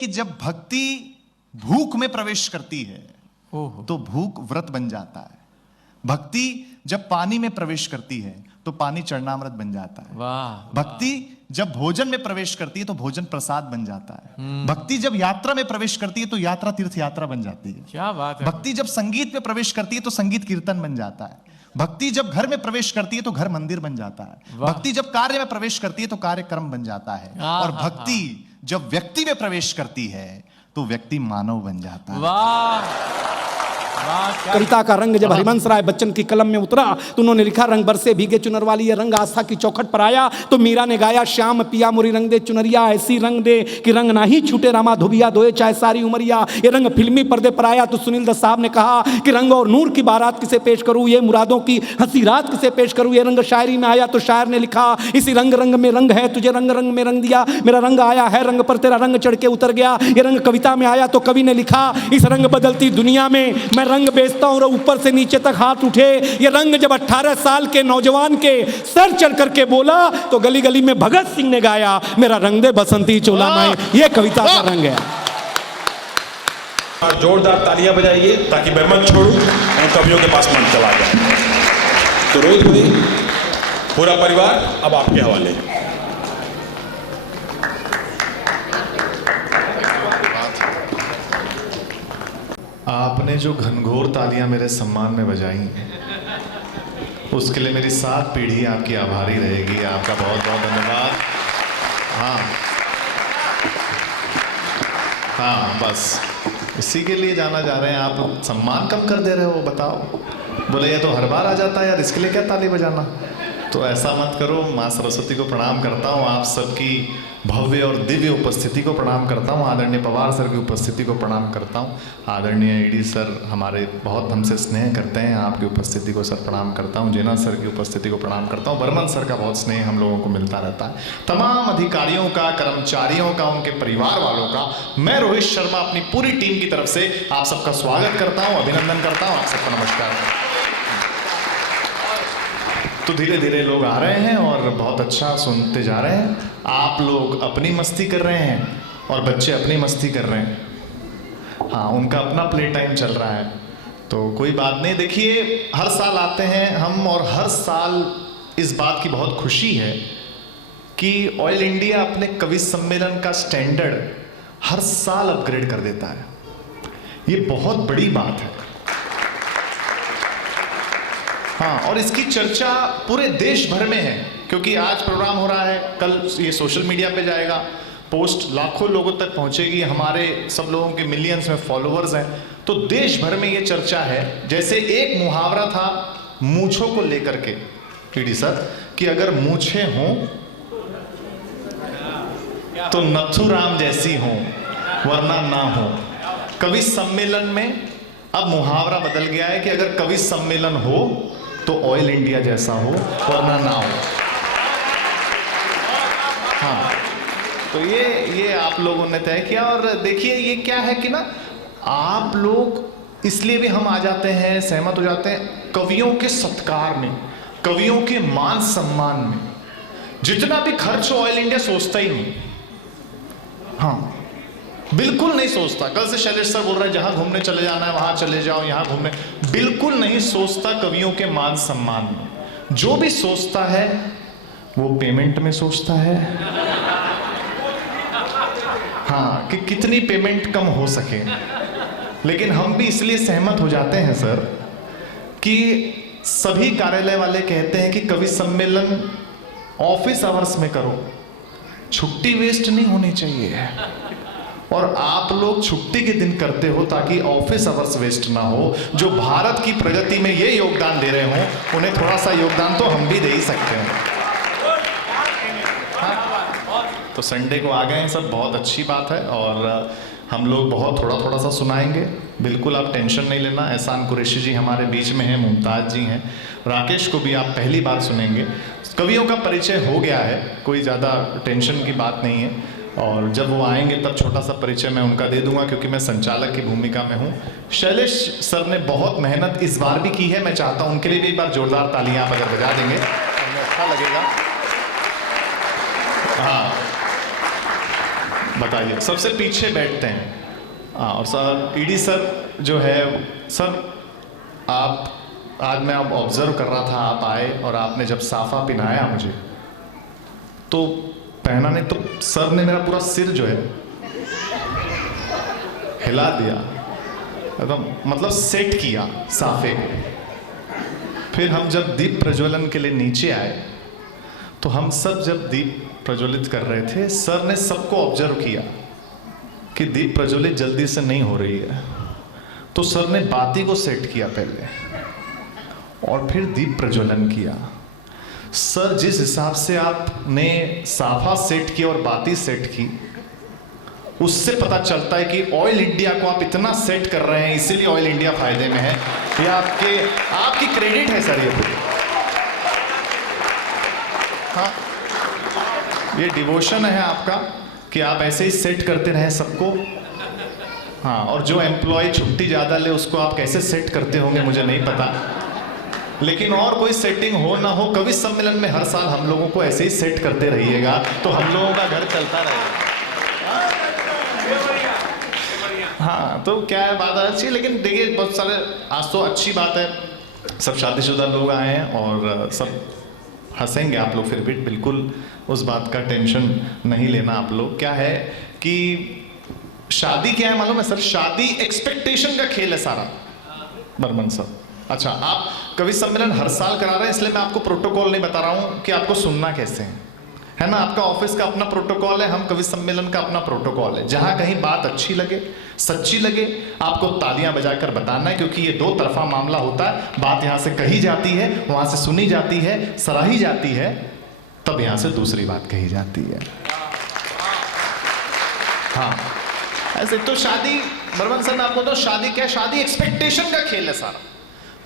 कि जब भक्ति भूख में प्रवेश करती है तो भूख व्रत बन जाता है। भक्ति जब पानी में प्रवेश करती है तो पानी चरणामृत बन जाता है। वाह। भक्ति जब भोजन में प्रवेश करती है तो भोजन प्रसाद बन जाता है। भक्ति जब यात्रा में प्रवेश करती है तो यात्रा तीर्थ यात्रा बन जाती है। क्या बात है। भक्ति जब संगीत में प्रवेश करती है तो संगीत कीर्तन बन जाता है। भक्ति जब घर में प्रवेश करती है तो घर मंदिर बन जाता है। भक्ति जब कार्य में प्रवेश करती है तो कार्यक्रम बन जाता है। और भक्ति जब व्यक्ति में प्रवेश करती है तो व्यक्ति मानव बन जाता है। वाह। कविता का रंग जब हरिवंश राय बच्चन की कलम में उतरा तो उन्होंने लिखा, रंग बरसे भीगे चुनर वाली ये रंग आस्था की चौखट पर आया। तो मीरा ने गाया, श्याम पिया मुरी रंग दे चुनरिया, ऐसी रंग दे कि रंग ना ही छूटे रामा धोबिया धोए चाहे सारी उमरिया। ये रंग फिल्मी पर्दे पर आया तो सुनील दत्त साहब ने कहा कि रंग और नूर की बारात किसे पेश करूं, ये मुरादों की हंसी रात किसे पेश करूं। ये रंग शायरी में आया तो शायर ने लिखा, इसी रंग रंग में रंग है, तुझे रंग रंग में रंग दिया। मेरा रंग आया है रंग पर तेरा रंग चढ़ के उतर गया। ये रंग कविता में आया तो कवि ने लिखा, इस रंग बदलती दुनिया में मैं रंग बेचता हूं, ऊपर से नीचे तक हाथ उठे। ये रंग जब 18 साल के नौजवान के सर चढ़ करके बोला तो गली गली में भगत सिंह ने गाया, मेरा रंग दे बसंती चोला में। ये कविता का रंग है। और जोरदार तालियां बजाइए ताकि मैं मत छोड़ूं और कवियों के पास मन चला जाए। तो रोहित भाई, पूरा परिवार अब आपके हवाले। आपने जो घनघोर तालियां मेरे सम्मान में बजाई उसके लिए मेरी 7 पीढ़ी आपकी आभारी रहेगी। आपका बहुत बहुत धन्यवाद। हाँ बस इसी के लिए जाना जा रहे हैं। आप सम्मान कम कर दे रहे हो, बताओ। बोले ये तो हर बार आ जाता है यार, इसके लिए क्या ताली बजाना। तो ऐसा मत करो। माँ सरस्वती को प्रणाम करता हूँ, आप सबकी भव्य और दिव्य उपस्थिति को प्रणाम करता हूँ। आदरणीय पवार सर की उपस्थिति को प्रणाम करता हूँ। आदरणीय ईडी सर हमारे बहुत हमसे स्नेह करते हैं, आपकी उपस्थिति को सर प्रणाम करता हूँ। जेना सर की उपस्थिति को प्रणाम करता हूँ। बर्मन सर का बहुत स्नेह हम लोगों को मिलता रहता है। तमाम अधिकारियों का, कर्मचारियों का, उनके परिवार वालों का मैं रोहित शर्मा अपनी पूरी टीम की तरफ से आप सबका स्वागत करता हूँ, अभिनंदन करता हूँ। आप सबका नमस्कार। तो धीरे धीरे लोग आ रहे हैं और बहुत अच्छा सुनते जा रहे हैं। आप लोग अपनी मस्ती कर रहे हैं और बच्चे अपनी मस्ती कर रहे हैं। हाँ, उनका अपना प्ले टाइम चल रहा है तो कोई बात नहीं। देखिए, हर साल आते हैं हम और हर साल इस बात की बहुत खुशी है कि ऑयल इंडिया अपने कवि सम्मेलन का स्टैंडर्ड हर साल अपग्रेड कर देता है। ये बहुत बड़ी बात है। हाँ, और इसकी चर्चा पूरे देश भर में है क्योंकि आज प्रोग्राम हो रहा है, कल ये सोशल मीडिया पे जाएगा, पोस्ट लाखों लोगों तक पहुंचेगी। हमारे सब लोगों के मिलियंस में फॉलोअर्स हैं तो देश भर में ये चर्चा है। जैसे एक मुहावरा था मूंछों को लेकर के, टीडी सर, कि अगर मूंछें हों तो नथुराम जैसी हों वरना ना हो। कवि सम्मेलन में अब मुहावरा बदल गया है कि अगर कवि सम्मेलन हो तो ऑयल इंडिया जैसा हो वरना ना हो। हाँ, तो ये आप लोगों ने तय किया। और देखिए ये क्या है कि ना, आप लोग इसलिए भी हम आ जाते हैं, सहमत हो जाते हैं कवियों के सत्कार में, कवियों के मान सम्मान में। जितना भी खर्च ऑयल इंडिया सोचता ही नहीं। हाँ, बिल्कुल नहीं सोचता। कल से शैलेश सर बोल रहे हैं जहां घूमने चले जाना है वहां चले जाओ, यहां घूमने, बिल्कुल नहीं सोचता कवियों के मान सम्मान में। जो भी सोचता है वो पेमेंट में सोचता है। हाँ, कि कितनी पेमेंट कम हो सके। लेकिन हम भी इसलिए सहमत हो जाते हैं सर कि सभी कार्यालय वाले कहते हैं कि कवि सम्मेलन ऑफिस आवर्स में करो, छुट्टी वेस्ट नहीं होनी चाहिए। और आप लोग छुट्टी के दिन करते हो ताकि ऑफिस आवर्स वेस्ट ना हो। जो भारत की प्रगति में ये योगदान दे रहे हो उन्हें थोड़ा सा योगदान तो हम भी दे ही सकते हैं। हाँ? तो संडे को आ गए हैं सब, बहुत अच्छी बात है। और हम लोग बहुत थोड़ा थोड़ा सा सुनाएंगे, बिल्कुल आप टेंशन नहीं लेना। एहसान कुरैशी जी हमारे बीच में हैं, मुमताज जी हैं, राकेश को भी आप पहली बार सुनेंगे। कवियों का परिचय हो गया है, कोई ज़्यादा टेंशन की बात नहीं है। और जब वो आएंगे तब छोटा सा परिचय मैं उनका दे दूंगा क्योंकि मैं संचालक की भूमिका में हूँ। शैलेश सर ने बहुत मेहनत इस बार भी की है, मैं चाहता हूँ उनके लिए भी एक बार जोरदार तालियां आप अगर बजा देंगे हमें अच्छा लगेगा। हाँ, बताइए। आइए, सबसे पीछे बैठते हैं। हाँ, और सर ईडी सर जो है, सर आप आज मैं अब ऑब्जर्व कर रहा था, आप आए और आपने जब साफा पहनाया मुझे, तो पहना नहीं तो सर ने मेरा पूरा सिर जो है हिला दिया, एकदम मतलब सेट किया साफे को। फिर हम जब दीप प्रज्वलन के लिए नीचे आए, तो हम सब जब दीप प्रज्वलित कर रहे थे, सर ने सबको ऑब्जर्व किया कि दीप प्रज्वलित जल्दी से नहीं हो रही है, तो सर ने बाती को सेट किया पहले और फिर दीप प्रज्वलन किया। सर जिस हिसाब से आपने साफा सेट किया और बाती सेट की, उससे पता चलता है कि ऑयल इंडिया को आप इतना सेट कर रहे हैं, इसीलिए ऑयल इंडिया फायदे में है। ये आपकी क्रेडिट है सर, ये पूरी। हाँ, ये डिवोशन है आपका कि आप ऐसे ही सेट करते रहे सबको। हाँ, और जो एम्प्लॉय छुट्टी ज्यादा ले उसको आप कैसे सेट करते होंगे मुझे नहीं पता, लेकिन और कोई सेटिंग हो ना हो, कवि सम्मेलन में हर साल हम लोगों को ऐसे ही सेट करते रहिएगा, तो हम लोगों का घर चलता रहेगा। हाँ, तो क्या है, बात अच्छी है। लेकिन देखिए बहुत सारे, आज तो अच्छी बात है, सब शादीशुदा लोग आए हैं और सब हंसेंगे आप लोग, फिर भी बिल्कुल उस बात का टेंशन नहीं लेना आप लोग। क्या है कि शादी क्या है मालूम है सर, शादी एक्सपेक्टेशन का खेल है सारा, बर्मन सर। अच्छा, आप कवि सम्मेलन हर साल करा रहे हैं, इसलिए मैं आपको प्रोटोकॉल नहीं बता रहा हूं कि आपको सुनना कैसे है ना। आपका ऑफिस का अपना प्रोटोकॉल है, हम कवि सम्मेलन का अपना प्रोटोकॉल है। जहां कहीं बात अच्छी लगे, सच्ची लगे, आपको तालियां बजाकर बताना है, क्योंकि ये दो तरफा मामला होता है। बात यहां से कही जाती है, वहां से सुनी जाती है, सराही जाती है, तब यहां से दूसरी बात कही जाती है। हाँ, ऐसे तो शादी, बर्मन सर मैं आपको तो शादी क्या, शादी एक्सपेक्टेशन का खेल है सारा।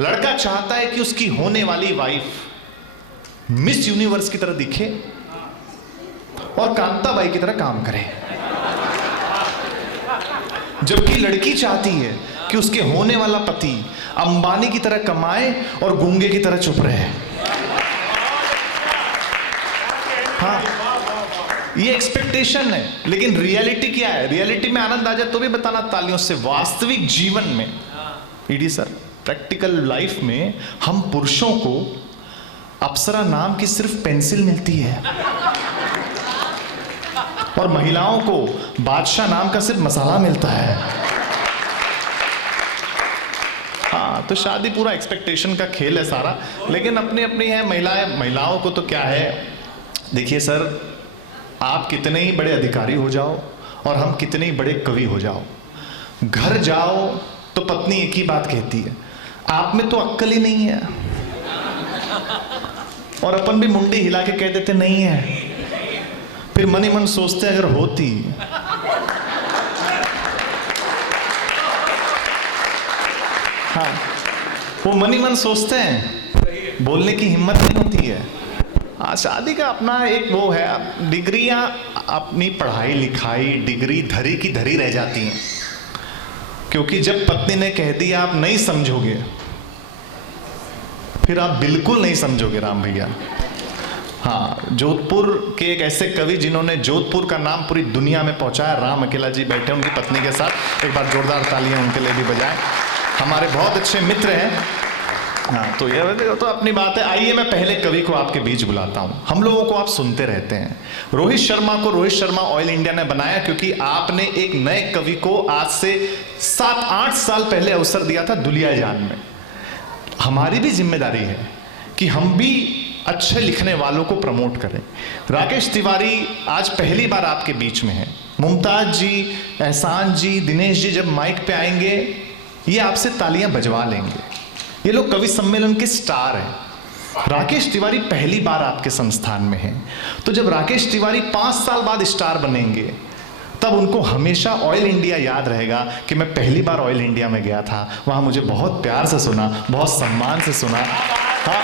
लड़का चाहता है कि उसकी होने वाली वाइफ मिस यूनिवर्स की तरह दिखे और कांताबाई की तरह काम करे, जबकि लड़की चाहती है कि उसके होने वाला पति अंबानी की तरह कमाए और गूंगे की तरह चुप रहे। हाँ, ये एक्सपेक्टेशन है, लेकिन रियलिटी क्या है? रियलिटी में आनंद आ जाए तो भी बताना तालियों से। वास्तविक जीवन में ईडी सर, प्रैक्टिकल लाइफ में हम पुरुषों को अप्सरा नाम की सिर्फ पेंसिल मिलती है और महिलाओं को बादशाह नाम का सिर्फ मसाला मिलता है। हाँ, तो शादी पूरा एक्सपेक्टेशन का खेल है सारा, लेकिन अपनी अपनी है। महिलाओं को तो क्या है, देखिए सर, आप कितने ही बड़े अधिकारी हो जाओ और हम कितने ही बड़े कवि हो जाओ, घर जाओ तो पत्नी एक ही बात कहती है, आप में तो अक्ल ही नहीं है। और अपन भी मुंडी हिला के कह देते नहीं है, फिर मन ही मन सोचते अगर होती। हाँ, वो मन ही मन सोचते हैं, बोलने की हिम्मत नहीं होती है। हाँ, शादी का अपना एक वो है, डिग्रियां अपनी पढ़ाई लिखाई डिग्री धरी की धरी रह जाती हैं, क्योंकि जब पत्नी ने कह दिया आप नहीं समझोगे, फिर आप बिल्कुल नहीं समझोगे राम भैया। हाँ, जोधपुर के एक ऐसे कवि जिन्होंने जोधपुर का नाम पूरी दुनिया में पहुंचाया, राम अकेला जी बैठे उनकी पत्नी के साथ, एक बार जोरदार तालियां उनके लिए भी बजाएं। हमारे बहुत अच्छे मित्र हैं। हाँ, तो ये तो अपनी बात है। आइए मैं पहले कवि को आपके बीच बुलाता हूं। हम लोगों को आप सुनते रहते हैं। रोहित शर्मा को रोहित शर्मा ऑयल इंडिया ने बनाया क्योंकि आपने एक नए कवि को आज से 7-8 साल पहले अवसर दिया था दुलियाजान में। हमारी भी जिम्मेदारी है कि हम भी अच्छे लिखने वालों को प्रमोट करें। राकेश तिवारी आज पहली बार आपके बीच में है। मुमताज जी, एहसान जी, दिनेश जी जब माइक पे आएंगे ये आपसे तालियां बजवा लेंगे। ये लोग कवि सम्मेलन के स्टार हैं। राकेश तिवारी पहली बार आपके संस्थान में हैं, तो जब राकेश तिवारी 5 साल बाद स्टार बनेंगे तब उनको हमेशा ऑयल इंडिया याद रहेगा कि मैं पहली बार ऑयल इंडिया में गया था, वहां मुझे बहुत प्यार से सुना, बहुत सम्मान से सुना। हाँ,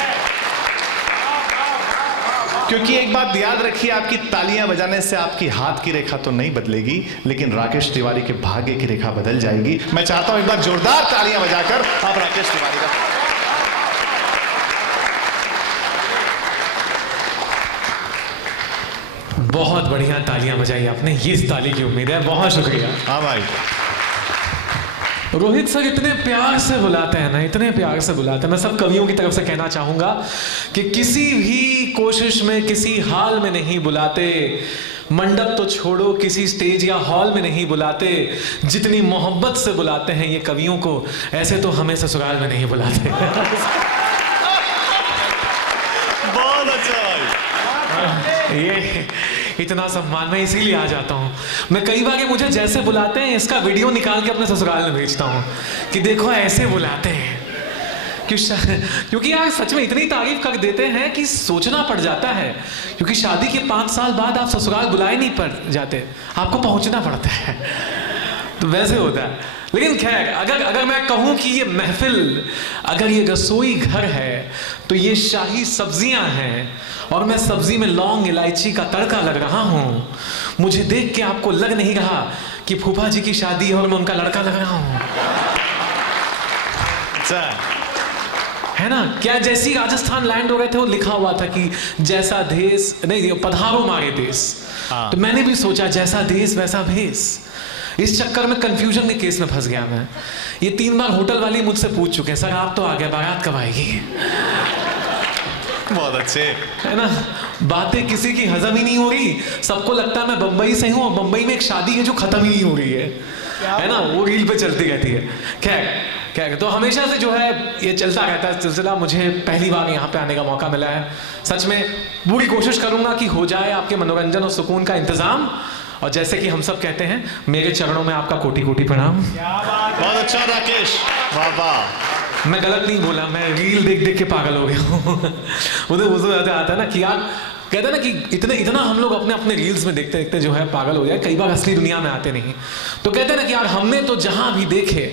क्योंकि एक बात याद रखिए, आपकी तालियां बजाने से आपकी हाथ की रेखा तो नहीं बदलेगी, लेकिन राकेश तिवारी के भाग्य की रेखा बदल जाएगी। मैं चाहता हूं एक बार जोरदार तालियां बजाकर आप राकेश तिवारी का। बहुत बढ़िया तालियां बजाई आपने, ये इस ताली की उम्मीद है, बहुत शुक्रिया। हाँ भाई। रोहित सर इतने प्यार से बुलाते हैं ना, इतने प्यार से बुलाते हैं। मैं सब कवियों की तरफ से कहना चाहूंगा कि किसी भी कोशिश में, किसी हाल में नहीं बुलाते, मंडप तो छोड़ो, किसी स्टेज या हॉल में नहीं बुलाते, जितनी मोहब्बत से बुलाते हैं ये कवियों को, ऐसे तो हमें ससुराल में नहीं बुलाते। बहुत अच्छा भाई। ये इतना सम्मान, मैं इसीलिए आ जाता हूँ। मैं कई बार मुझे जैसे बुलाते हैं इसका वीडियो निकाल के अपने ससुराल में भेजता हूँ कि देखो ऐसे बुलाते हैं। क्योंकि यार सच में इतनी तारीफ कर देते हैं कि सोचना पड़ जाता है, क्योंकि शादी के 5 साल बाद आप ससुराल बुलाए नहीं पड़ जाते, आपको पहुंचना पड़ता है, तो वैसे होता है। लेकिन खैर, अगर मैं कहूं कि ये महफिल, अगर ये रसोई घर है तो ये शाही सब्जियां हैं, और मैं सब्जी में लौंग इलायची का तड़का लग रहा हूं, मुझे देख के आपको लग नहीं रहा कि फूफा जी की शादी है और मैं उनका लड़का लग रहा हूं, है ना? क्या जैसी राजस्थान लैंड हो गए थे वो लिखा हुआ था कि जैसा देश नहीं, पधारो मारे देश। तो मैंने भी सोचा जैसा देश वैसा भेष। इस चक्कर में कंफ्यूजन के केस में फंस गया मैं। ये 3 बार होटल वाली मुझसे पूछ चुके हैं, सर आप तो आ गए, बारात कब आएगी? बहुत अच्छे, है ना? बातें किसी की हजम ही नहीं हो रही, सबको लगता है मैं बंबई से हूँ, और बंबई में एक शादी है जो खत्म ही नहीं हो रही है ना? वो रील पे चलती रहती है। खैर तो हमेशा से जो है ये चलता रहता है सिलसिला। मुझे पहली बार यहाँ पे आने का मौका मिला है, सच में पूरी कोशिश करूंगा कि हो जाए आपके मनोरंजन और सुकून का इंतजाम। और जैसे कि हम सब कहते हैं, मेरे चरणों में आपका कोटि कोटि प्रणाम। बहुत अच्छा राकेश, वाह वाह। मैं गलत नहीं बोला, मैं रील देख देख के पागल हो गया हूँ। उधर आता है ना कि यार, कहते हैं ना कि इतना हम लोग अपने रील्स में देखते देखते जो है पागल हो जाए, कई बार असली दुनिया में आते नहीं। तो कहते हैं ना कि यार हमने तो जहां भी देखे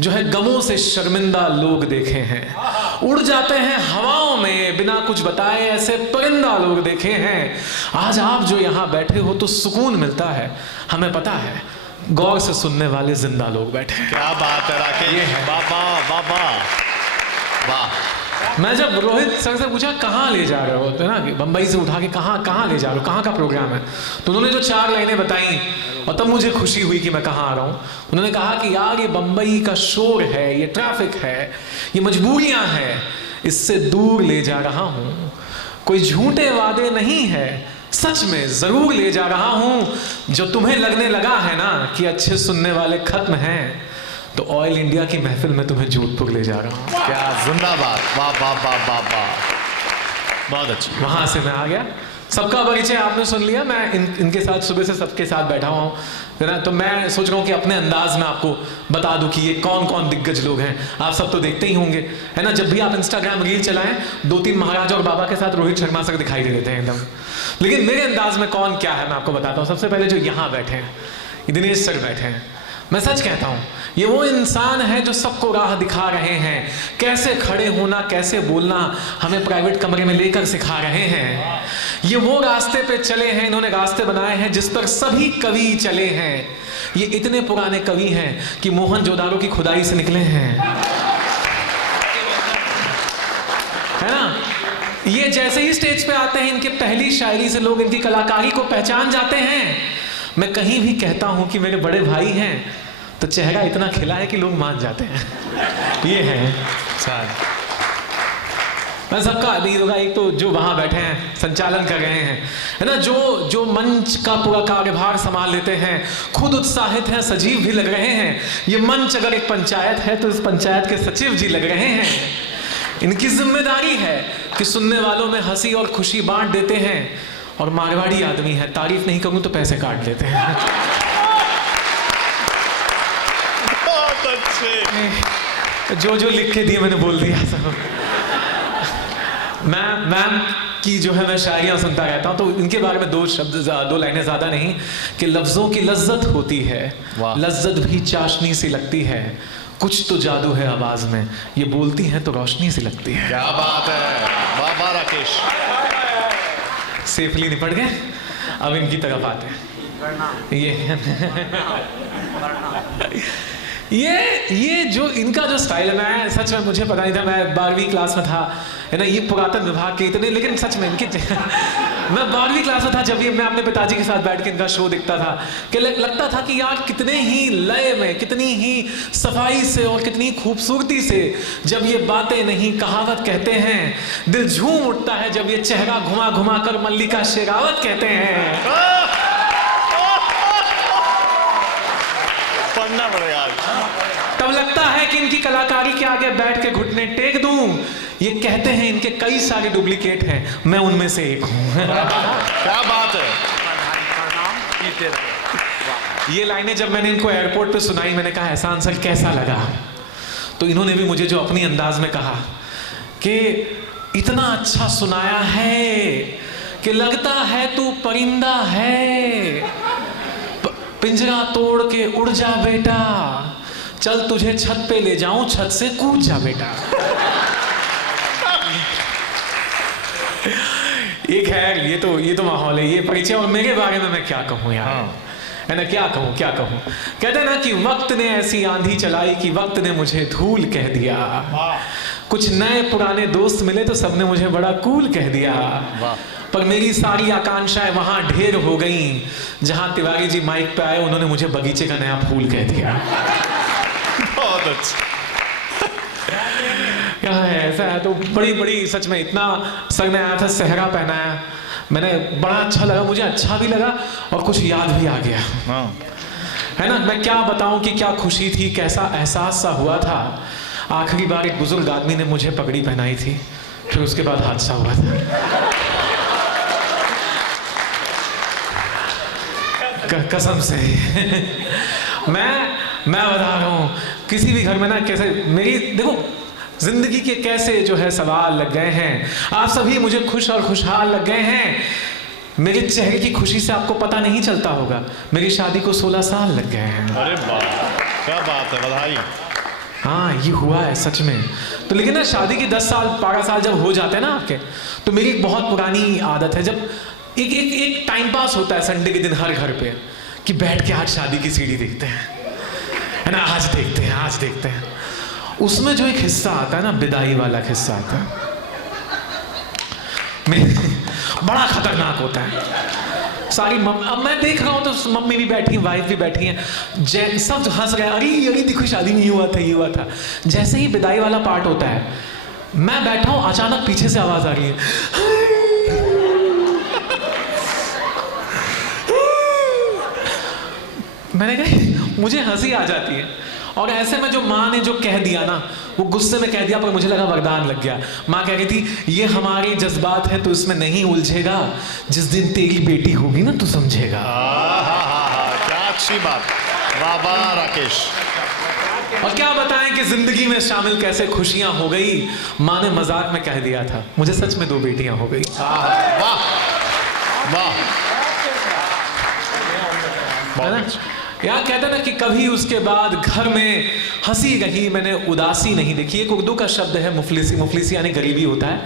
जो है गमों से शर्मिंदा लोग देखे हैं, उड़ जाते हैं हवाओं में बिना कुछ बताए ऐसे परिंदा लोग देखे हैं। आज आप जो यहाँ बैठे हो तो सुकून मिलता है, हमें पता है, गौर से सुनने वाले जिंदा लोग बैठे हैं। क्या बात है राकेश, बाबा बाबा वाह। मैं जब रोहित सर से पूछा कहाँ ले जा रहे हो, तो ना बंबई से उठा के कहाँ ले जा रहे हो, कहाँ का प्रोग्राम है, तो उन्होंने जो 4 लाइनें बताई और तब मुझे खुशी हुई कि मैं कहाँ आ रहा हूँ। उन्होंने कहा कि यार ये बंबई का शोर है, ये ट्रैफिक है, ये मजबूरियाँ हैं, इससे दूर ले जा रहा हूँ। कोई झूठे वादे नहीं है, सच में जरूर ले जा रहा हूँ। जो तुम्हें लगने लगा है ना कि अच्छे सुनने वाले खत्म हैं, तो ऑयल इंडिया की महफिल में तुम्हें जोधपुर ले जा रहा हूँ। क्या जिंदाबाद, वाह वाह वाह वाह वाह, बहुत अच्छा। वहां से मैं आ गया, सबका परिचय आपने सुन लिया। मैं इनके साथ सुबह से सबके साथ बैठा हुआ हूँ, है ना? तो मैं सोच रहा हूँ कि अपने अंदाज में आपको बता दूं कि ये कौन कौन दिग्गज लोग हैं। आप सब तो देखते ही होंगे, है ना? जब भी आप इंस्टाग्राम रील चलाएं, 2-3 महाराजा और बाबा के साथ रोहित शर्मा सर दिखाई दे देते हैं एकदम। लेकिन मेरे अंदाज में कौन क्या है मैं आपको बताता हूँ। सबसे पहले जो यहाँ बैठे हैं, दिनेश सर बैठे हैं। मैं सच कहता हूँ, ये वो इंसान है जो सबको राह दिखा रहे हैं, कैसे खड़े होना, कैसे बोलना, हमें प्राइवेट कमरे में लेकर सिखा रहे हैं। ये वो रास्ते पे चले हैं, इन्होंने रास्ते बनाए हैं जिस पर सभी कवि चले हैं। ये इतने पुराने कवि हैं कि मोहनजोदाड़ो की खुदाई से निकले हैं, है ना? ये जैसे ही स्टेज पे आते हैं, इनके पहली शायरी से लोग इनकी कलाकारी को पहचान जाते हैं। मैं कहीं भी कहता हूं कि मेरे बड़े भाई हैं, तो चेहरा इतना खिला है कि लोग मान जाते हैं। ये है मैं सबका नहीं होगा। एक तो जो वहां बैठे हैं, संचालन कर रहे हैं, है ना, जो मंच का पूरा कार्यभार संभाल लेते हैं, खुद उत्साहित हैं, सजीव भी लग रहे हैं। ये मंच अगर एक पंचायत है तो इस पंचायत के सचिव जी लग रहे हैं। इनकी जिम्मेदारी है कि सुनने वालों में हंसी और खुशी बांट देते हैं। और मारवाड़ी आदमी है, तारीफ नहीं करूं तो पैसे काट लेते हैं। बहुत अच्छे, जो लिख के दिए मैंने बोल दिया सब। मैम की जो है मैं शायरियां सुनता रहता हूं, तो इनके बारे में 2 लाइनें ज्यादा नहीं, कि लफ्जों की लज्जत होती है, लज्जत भी चाशनी सी लगती है, कुछ तो जादू है आवाज में, ये बोलती हैं तो रोशनी सी लगती है। क्या बात है, वाह वाह राकेश। सेफली निपट गए, अब इनकी तरफ आते हैं। ये जो इनका जो स्टाइल है, मैं सच में मुझे पता नहीं था, मैं 12वीं क्लास में था, है ना? ये पुरातन विभाग के इतने, लेकिन सच में इनके मैं 12वीं क्लास में था जब ये मैं अपने पिताजी के साथ बैठ के इनका शो देखता था कि लगता था कि यार कितने ही लय में, कितनी ही सफाई से और कितनी खूबसूरती से जब ये बातें नहीं कहावत कहते हैं, दिल झूम उठता है जब ये चेहरा घुमा घुमा कर मल्लिका शेरावत कहते हैं। पढ़ना पड़ेगा। तब लगता है कि इनकी कलाकारी के आगे बैठ के घुटने टेक दूं। ये कहते हैं इनके कई सारे डुप्लीकेट हैं, मैं उनमें से एक हूं। क्या बात है। ये लाइनें जब मैंने इनको एयरपोर्ट पे सुनाई, मैंने कहा एहसान सर कैसा लगा, तो इन्होंने भी मुझे जो अपनी अंदाज में कहा कि इतना अच्छा सुनाया है कि लगता है तू परिंदा है, पिंजरा तोड़ के उड़ जा बेटा, चल तुझे छत पे ले जाऊं, छत से कूद जा बेटा। एक है ये तो माहौल है, ये परिचय। और मेरे बारे में मैं क्या कहूँ यार, है ना, क्या कहूँ। कहते ना कि वक्त ने ऐसी आंधी चलाई कि वक्त ने मुझे धूल कह दिया, कुछ नए पुराने दोस्त मिले तो सबने मुझे बड़ा कूल कह दिया, पर मेरी सारी आकांक्षाएं वहां ढेर हो गईं जहां तिवारी जी माइक पे आए, उन्होंने मुझे बगीचे का नया फूल कह दिया। बहुत अच्छा। क्या है, ऐसा है तो बड़ी सच में। इतना सर ने आया था, सहरा पहनाया, मैंने बड़ा अच्छा लगा, मुझे अच्छा भी लगा और कुछ याद भी आ गया, है ना। मैं क्या बताऊं कि क्या खुशी थी, कैसा एहसास सा हुआ था। आखिरी बार एक बुजुर्ग आदमी ने मुझे पगड़ी पहनाई थी, फिर उसके बाद हादसा हुआ था। कसम से मैं बता रहा हूं, किसी भी घर में ना कैसे मेरी देखो जिंदगी के कैसे जो है सवाल लग गए हैं। आप सभी मुझे खुश और खुशहाल लग गए हैं। मेरे चेहरे की खुशी से आपको पता नहीं चलता होगा, मेरी शादी को 16 साल लग गए हैं। अरे वाह, क्या बात है, बधाई। हाँ, ये हुआ है सच में। तो लेकिन ना शादी के 10 साल 12 साल जब हो जाते हैं ना आपके, तो मेरी एक बहुत पुरानी आदत है, जब एक टाइम पास होता है संडे के दिन हर घर पे, कि बैठ के आज शादी की सीढ़ी देखते हैं, है ना, आज देखते हैं। उसमें जो एक हिस्सा आता है ना, विदाई वाला हिस्सा आता है, बड़ा खतरनाक होता है। सारी अब मैं देख रहा हूं तो मम्मी भी बैठी, वाइफ भी बैठी हैं, सब हंस रहे हैं, अरे देखो शादी में ये हुआ था। जैसे ही विदाई वाला पार्ट होता है, मैं बैठा हूं, अचानक पीछे से आवाज आ रही है, मैंने कहा मुझे हंसी आ जाती है। और ऐसे में जो माँ ने जो कह दिया ना, वो गुस्से में कह दिया, पर मुझे लगा वरदान लग गया। माँ कह रही थी ये हमारे जज्बात है तो इसमें नहीं उलझेगा, जिस दिन तेरी बेटी होगी ना तो समझेगा। क्या अच्छी बात, वाह वाह राकेश। और क्या बताएं कि जिंदगी में शामिल कैसे खुशियां हो गई। माँ ने मजाक में कह दिया था, मुझे सच में 2 बेटियां हो गई। वाह वाह, यार कहते ना कि कभी उसके बाद घर में हंसी रही, मैंने उदासी नहीं देखी। एक उर्दू का शब्द है मुफलिसी, मुफलिसी यानी गरीबी होता है,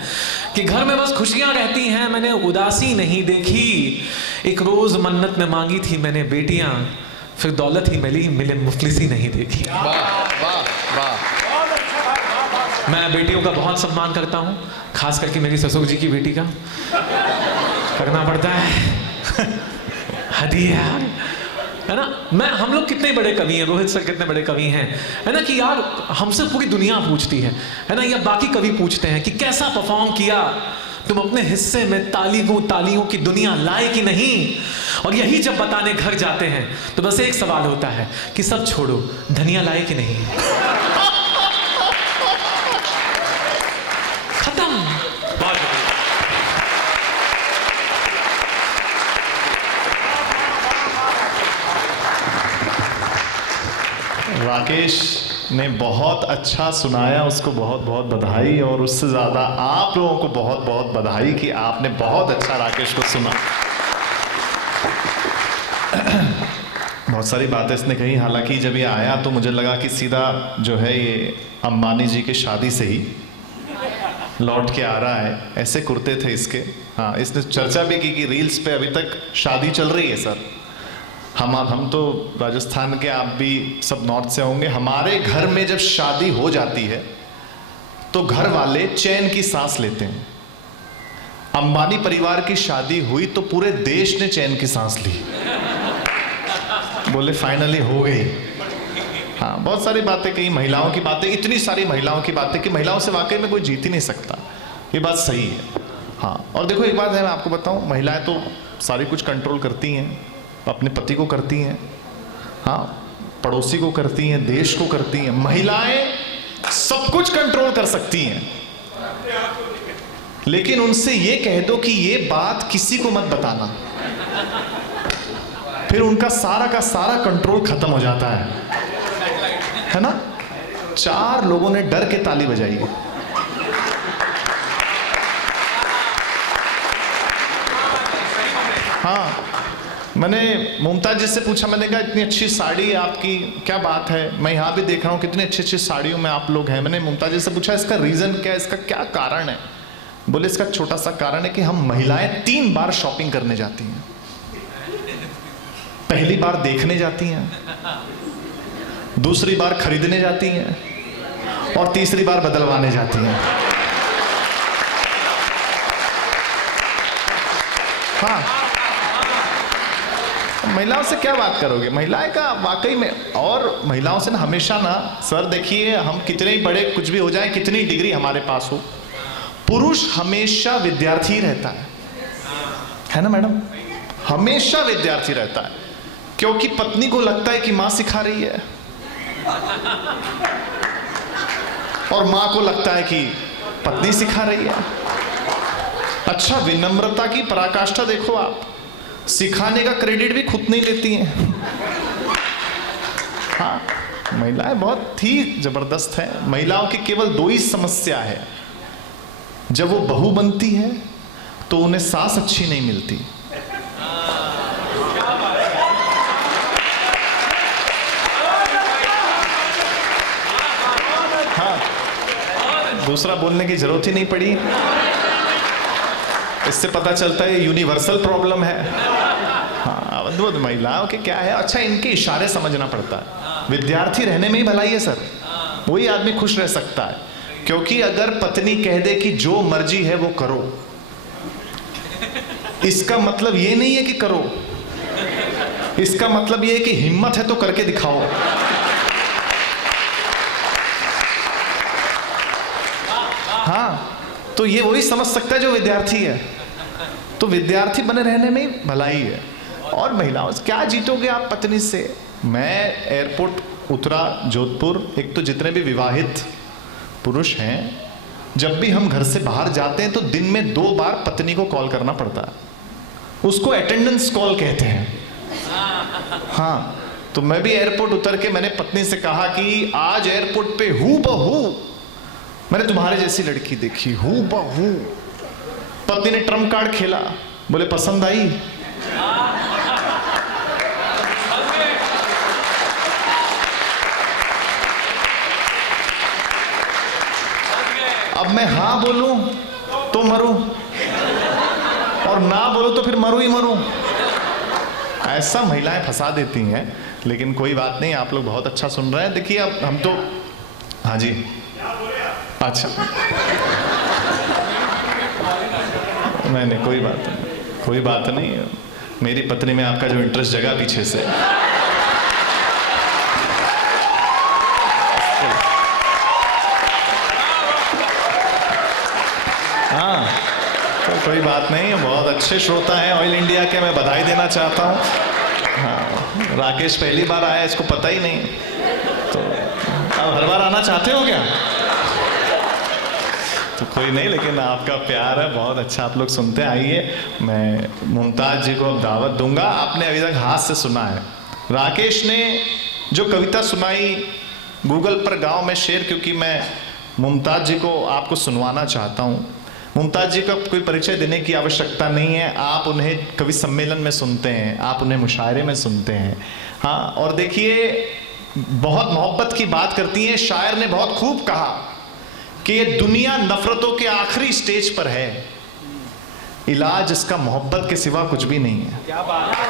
कि घर में बस खुशियां रहती हैं, मैंने उदासी नहीं देखी। एक रोज मन्नत में मांगी थी मैंने बेटियां, फिर दौलत ही मिले मुफलिसी नहीं देखी। वाह वाह वाह। मैं बेटियों का बहुत सम्मान करता हूँ, खास करके मेरी ससुर जी की बेटी का करना पड़ता है। हदिया, है ना। हम लोग कितने बड़े कवि हैं, रोहित सर कितने बड़े कवि हैं, है ना, कि यार हमसे पूरी दुनिया पूछती है ना, या बाकी कवि पूछते हैं कि कैसा परफॉर्म किया तुम, अपने हिस्से में तालियों की दुनिया लाए कि नहीं। और यही जब बताने घर जाते हैं तो बस एक सवाल होता है कि सब छोड़ो, धनिया लाए कि नहीं। खत्म। राकेश ने बहुत अच्छा सुनाया, उसको बहुत बहुत बधाई। और उससे ज़्यादा आप लोगों को बहुत बहुत बधाई कि आपने बहुत अच्छा राकेश को सुना। बहुत सारी बातें इसने कही, हालांकि जब ये आया तो मुझे लगा कि सीधा जो है ये अंबानी जी की शादी से ही लौट के आ रहा है। ऐसे कुर्ते थे इसके। हाँ, इसने चर्चा भी की कि रील्स पे अभी तक शादी चल रही है सर। हम तो राजस्थान के, आप भी सब नॉर्थ से होंगे। हमारे घर में जब शादी हो जाती है तो घर वाले चैन की सांस लेते हैं, अंबानी परिवार की शादी हुई तो पूरे देश ने चैन की सांस ली, बोले फाइनली हो गई। हाँ, बहुत सारी बातें कही, महिलाओं की बातें, इतनी सारी महिलाओं की बातें कि महिलाओं से वाकई में कोई जीत ही नहीं सकता, ये बात सही है। हाँ, और देखो एक बात है, मैं आपको बताऊं, महिलाएं तो सारी कुछ कंट्रोल करती हैं, अपने पति को करती हैं, हाँ, पड़ोसी को करती हैं, देश को करती हैं। महिलाएं सब कुछ कंट्रोल कर सकती हैं, लेकिन उनसे ये कह दो कि ये बात किसी को मत बताना, फिर उनका सारा का सारा कंट्रोल खत्म हो जाता है ना। 4 लोगों ने डर के ताली बजाई है। हाँ, मैंने मुमताज जी से पूछा, मैंने कहा इतनी अच्छी साड़ी है आपकी, क्या बात है, मैं यहाँ भी देख रहा हूँ कितनी अच्छी अच्छी साड़ियों में आप लोग हैं। मैंने मुमताज जी से पूछा इसका रीजन क्या है, इसका क्या कारण है। बोले इसका छोटा सा कारण है कि हम महिलाएं 3 बार शॉपिंग करने जाती हैं। पहली बार देखने जाती हैं, दूसरी बार खरीदने जाती हैं, और तीसरी बार बदलवाने जाती हैं। हाँ, महिलाओं से क्या बात करोगे, महिलाएं का वाकई में, और महिलाओं से ना हमेशा ना, सर देखिए हम कितने ही बड़े कुछ भी हो जाए, कितनी डिग्री हमारे पास हो, पुरुष हमेशा विद्यार्थी रहता है ना मैडम, हमेशा विद्यार्थी रहता है, क्योंकि पत्नी को लगता है कि मां सिखा रही है, और मां को लगता है कि पत्नी सिखा रही है। अच्छा, विनम्रता की पराकाष्ठा देखो आप, सिखाने का क्रेडिट भी खुद नहीं लेती हैं। हाँ, महिलाएं बहुत ही जबरदस्त है। महिलाओं की केवल 2 ही समस्या है, जब वो बहू बनती है तो उन्हें सास अच्छी नहीं मिलती, हाँ, दूसरा बोलने की जरूरत ही नहीं पड़ी, इससे पता चलता है ये यूनिवर्सल प्रॉब्लम है। हाँ, अद्भुत महिलाओं के क्या है। अच्छा, इनके इशारे समझना पड़ता है। विद्यार्थी रहने में ही भलाई है सर, वही आदमी खुश रह सकता है, क्योंकि अगर पत्नी कह दे कि जो मर्जी है वो करो, इसका मतलब ये नहीं है कि करो, इसका मतलब ये है कि हिम्मत है तो करके दिखाओ। हाँ, तो ये वही समझ सकता है जो विद्यार्थी है, तो विद्यार्थी बने रहने में ही भलाई है। और महिलाओं से क्या जीतोगे आप पत्नी से। मैं एयरपोर्ट उतरा जोधपुर, एक तो जितने भी विवाहित पुरुष हैं, जब भी हम घर से बाहर जाते हैं तो दिन में 2 बार पत्नी को कॉल करना पड़ता है, उसको अटेंडेंस कॉल कहते हैं। हाँ, तो मैं भी एयरपोर्ट उतर के मैंने पत्नी से कहा कि आज एयरपोर्ट पे हूबहू मैंने तुम्हारे जैसी लड़की देखी, हूबहू। पत्नी ने ट्रम्प कार्ड खेला, बोले पसंद आई। अब मैं हाँ बोलूं तो मरूं, और ना बोलूं तो फिर मरूं ही मरूं। ऐसा महिलाएं फंसा देती हैं, लेकिन कोई बात नहीं, आप लोग बहुत अच्छा सुन रहे हैं। देखिए अब हम तो, हाँ जी, अच्छा, नहीं कोई बात नहीं, कोई बात नहीं। मेरी पत्नी में आपका जो इंटरेस्ट जगा पीछे से, हाँ, तो कोई बात नहीं, बहुत अच्छे श्रोता हैं ऑयल इंडिया के, मैं बधाई देना चाहता हूँ। हाँ, राकेश पहली बार आया, इसको पता ही नहीं, तो अब हर बार आना चाहते हो क्या। तो कोई नहीं, लेकिन आपका प्यार है, बहुत अच्छा, आप लोग सुनते आइए। मैं मुमताज जी को अब दावत दूंगा। आपने अभी तक हाथ से सुना है, राकेश ने जो कविता सुनाई गूगल पर गांव में शेयर, क्योंकि मैं मुमताज जी को आपको सुनवाना चाहता हूं। मुमताज जी का कोई परिचय देने की आवश्यकता नहीं है, आप उन्हें कवि सम्मेलन में सुनते हैं, आप उन्हें मुशायरे में सुनते हैं। हाँ, और देखिए बहुत मोहब्बत की बात करती हैं। शायर ने बहुत खूब कहा कि ये दुनिया नफरतों के आखिरी स्टेज पर है, इलाज इसका मोहब्बत के सिवा कुछ भी नहीं है। क्या बात है।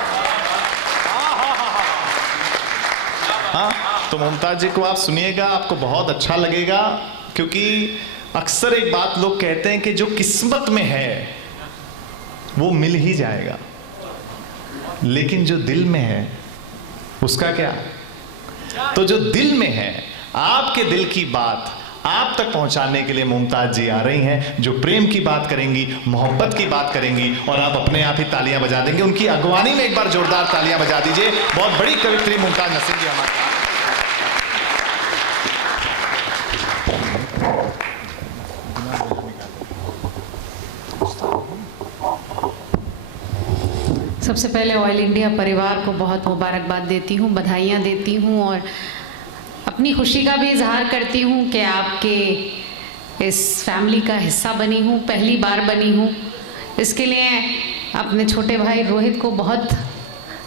हाँ, तो मुमताज जी को आप सुनिएगा, आपको बहुत अच्छा लगेगा, क्योंकि अक्सर एक बात लोग कहते हैं कि जो किस्मत में है वो मिल ही जाएगा, लेकिन जो दिल में है उसका क्या? तो जो दिल में है, आपके दिल की बात आप तक पहुंचाने के लिए मुमताज जी आ रही हैं, जो प्रेम की बात करेंगी, मोहब्बत की बात करेंगी, और आप अपने आप ही तालियां बजा देंगे। उनकी अगवानी में एक बार जोरदार तालियां बजा दीजिए। बहुत बड़ी कवित्री मुमताज नसीम जी हमारे। सबसे पहले ऑयल इंडिया परिवार को बहुत मुबारकबाद देती हूँ, बधाइयाँ देती हूँ, और अपनी खुशी का भी इजहार करती हूँ कि आपके इस फैमिली का हिस्सा बनी हूँ, पहली बार बनी हूँ। इसके लिए अपने छोटे भाई रोहित को बहुत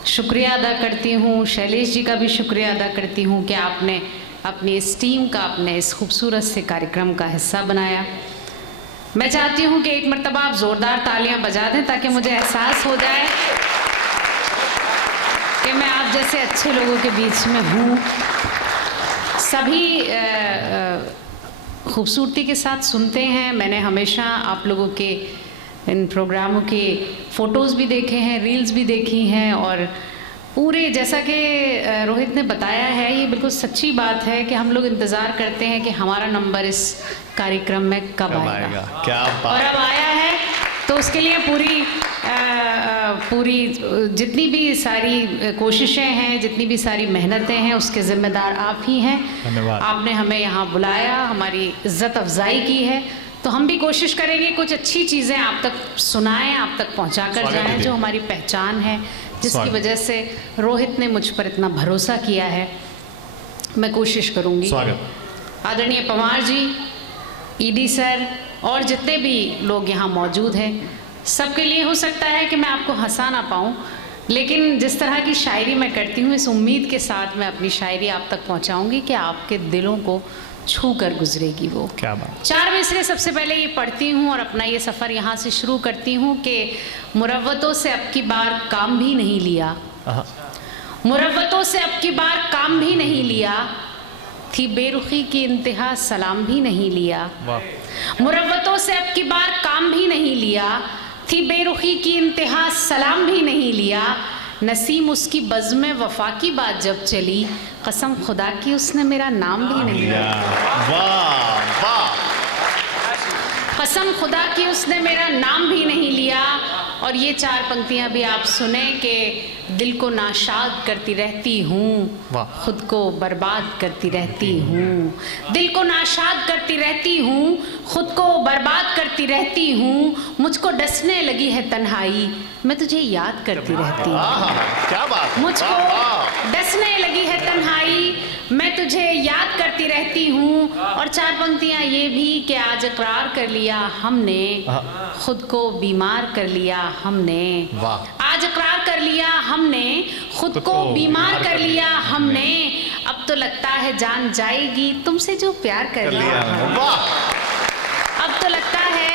शुक्रिया अदा करती हूँ, शैलेश जी का भी शुक्रिया अदा करती हूँ कि आपने अपनी इस टीम का अपने इस खूबसूरत से कार्यक्रम का हिस्सा बनाया। मैं चाहती हूँ कि एक मर्तबा आप ज़ोरदार तालियां बजा दें ताकि मुझे एहसास हो जाए कि मैं आप जैसे अच्छे लोगों के बीच में हूँ। सभी खूबसूरती के साथ सुनते हैं। मैंने हमेशा आप लोगों के इन प्रोग्रामों के फ़ोटोज़ भी देखे हैं, रील्स भी देखी हैं, और पूरे जैसा कि रोहित ने बताया है, ये बिल्कुल सच्ची बात है कि हम लोग इंतज़ार करते हैं कि हमारा नंबर इस कार्यक्रम में कब आएगा। क्या बात। और अब आया है, तो उसके लिए पूरी जितनी भी सारी कोशिशें हैं, जितनी भी सारी मेहनतें हैं, उसके ज़िम्मेदार आप ही हैं। धन्यवाद। आपने हमें यहाँ बुलाया, हमारी इज़्ज़त अफजाई की है, तो हम भी कोशिश करेंगे कुछ अच्छी चीज़ें आप तक सुनाएं, आप तक पहुँचा कर जाएँ, जो हमारी पहचान है, जिसकी वजह से रोहित ने मुझ पर इतना भरोसा किया है। मैं कोशिश करूँगी। स्वागत। आदरणीय पवार जी, ईडी सर और जितने भी लोग यहाँ मौजूद हैं, सबके लिए हो सकता है कि मैं आपको हंसा ना पाऊँ, लेकिन जिस तरह की शायरी मैं करती हूँ, इस उम्मीद के साथ मैं अपनी शायरी आप तक पहुँचाऊँगी कि आपके दिलों को छू कर गुजरेगी वो। क्या बात। 4 मिसरे सबसे पहले ये पढ़ती हूँ और अपना ये सफ़र यहाँ से शुरू करती हूँ कि मुरव्वतों से अब की बार काम भी नहीं लिया, मुरव्वतों से अब की बार काम भी नहीं लिया, थी बेरुखी की इंतहा सलाम भी नहीं लिया। मुरव्वतों से अब की बार काम भी नहीं लिया, थी बेरुखी की इंतहा सलाम भी नहीं लिया। नसीम उसकी बज़्म वफ़ा की बात जब चली, कसम खुदा की उसने मेरा नाम भी नहीं लिया। वाह वाह। कसम खुदा की उसने मेरा नाम भी नहीं लिया। और ये 4 पंक्तियां भी आप सुने कि दिल को नाशाद करती रहती हूँ, खुद को बर्बाद करती रहती हूँ, दिल को नाशाद करती रहती हूँ, खुद को बर्बाद करती रहती हूँ, मुझको डसने लगी है तन्हाई, मैं तुझे याद करती रहती हूँ। क्या बात। मुझको डसने लगी है तन्हाई, मैं तुझे याद करती रहती हूँ। और 4 पंक्तियाँ ये भी कि आज इकरार कर लिया हमने, खुद को बीमार कर लिया हमने। आज इकरार कर लिया हमने, खुद को बीमार कर लिया हमने, अब तो लगता है जान जाएगी तुमसे जो प्यार कर लिया। अब तो लगता है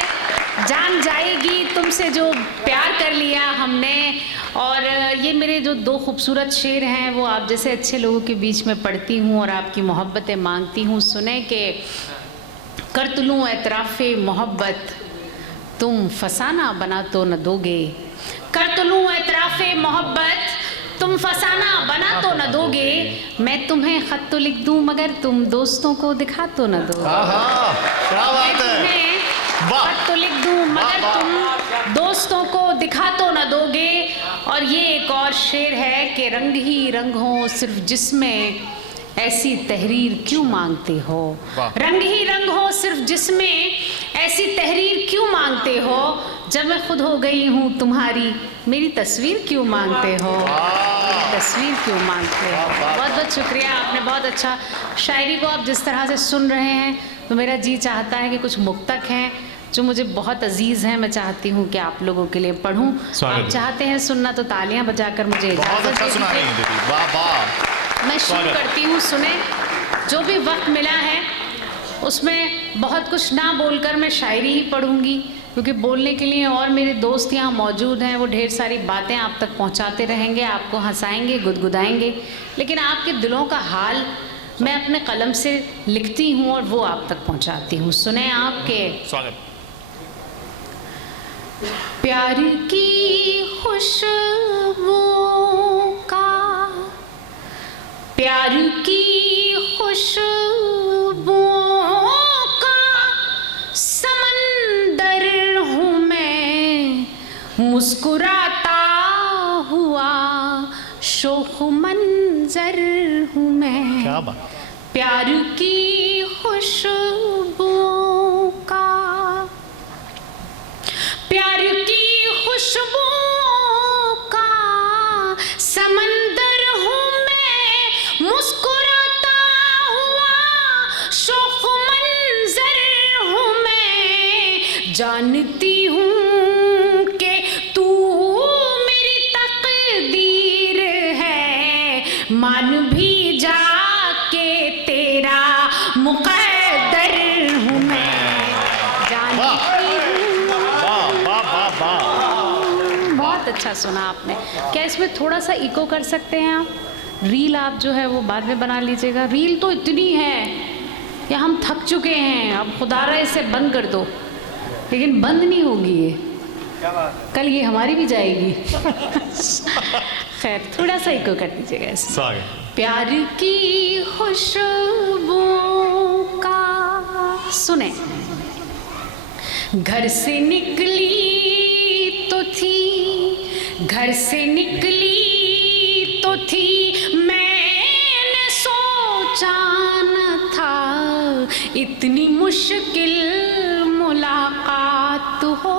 जान जाएगी तुमसे जो प्यार कर लिया हमने। और ये मेरे जो 2 खूबसूरत शेर हैं वो आप जैसे अच्छे लोगों के बीच में पढ़ती हूँ और आपकी मोहब्बतें मांगती हूँ। सुने कि कर तुलूं एतराफ़े मोहब्बत तुम फसाना बना तो न दोगे, कर तुलूं एतराफ़े मोहब्बत तुम फसाना बना तो न दोगे, मैं तुम्हें खत तो लिख दूं मगर तुम दोस्तों को दिखा तो न दोगे। क्या बात है। खत तो लिख दूं मगर तुम दोस्तों को दिखा तो न दोगे। और ये एक और शेर है कि रंग ही रंग हो सिर्फ जिसमें ऐसी तहरीर क्यों मांगते हो, रंग ही रंग हो सिर्फ जिसमें ऐसी तहरीर क्यों मांगते हो, जब मैं खुद हो गई हूँ तुम्हारी मेरी तस्वीर क्यों मांगते हो, तस्वीर क्यों मांगते हो। बहुत बहुत शुक्रिया, आपने बहुत अच्छा शायरी को आप जिस तरह से सुन रहे हैं तो मेरा जी चाहता है कि कुछ मुक्तक हैं जो मुझे बहुत अजीज़ हैं, मैं चाहती हूँ कि आप लोगों के लिए पढ़ूँ। आप चाहते हैं सुनना तो तालियां बजाकर मुझे इजाज़त दे दीजिए। मैं शुरू करती हूँ। सुने, जो भी वक्त मिला है उसमें बहुत कुछ ना बोलकर मैं शायरी ही पढ़ूँगी, क्योंकि बोलने के लिए और मेरे दोस्त यहाँ मौजूद हैं, वो ढेर सारी बातें आप तक पहुँचाते रहेंगे, आपको हंसाएंगे, गुदगुदाएंगे, लेकिन आपके दिलों का हाल मैं अपने कलम से लिखती हूँ और वो आप तक पहुँचाती हूँ। सुने आपके स्वागत। प्यार की खुशबू का, प्यार की खुशबू का समंदर हूँ मैं, मुस्कुराता हुआ शोख मंजर हूँ मैं। क्या बात। प्यार की खुशबू का, प्यार की खुशबू का समंदर हूँ मैं, मुस्कुराता हुआ शोख मंजर हूँ मैं। जानती हूँ कि तू मेरी तकदीर है, मान भी जा के तेरा मुक़द्दर हूँ मैं। जानती हूँ। बहुत अच्छा सुना आपने। क्या इसमें थोड़ा सा इको कर सकते हैं आप? रील आप जो है वो बाद में बना लीजिएगा। रील तो इतनी है या हम थक चुके हैं, अब खुदारा इसे बंद कर दो। लेकिन बंद नहीं होगी ये, कल ये हमारी भी जाएगी। खैर थोड़ा सा इको कर दीजिएगा इसमें। प्यार की खुशबू का। सुने, घर से निकली तो थी, घर से निकली तो थी, मैंने सोचा न था इतनी मुश्किल मुलाकात हो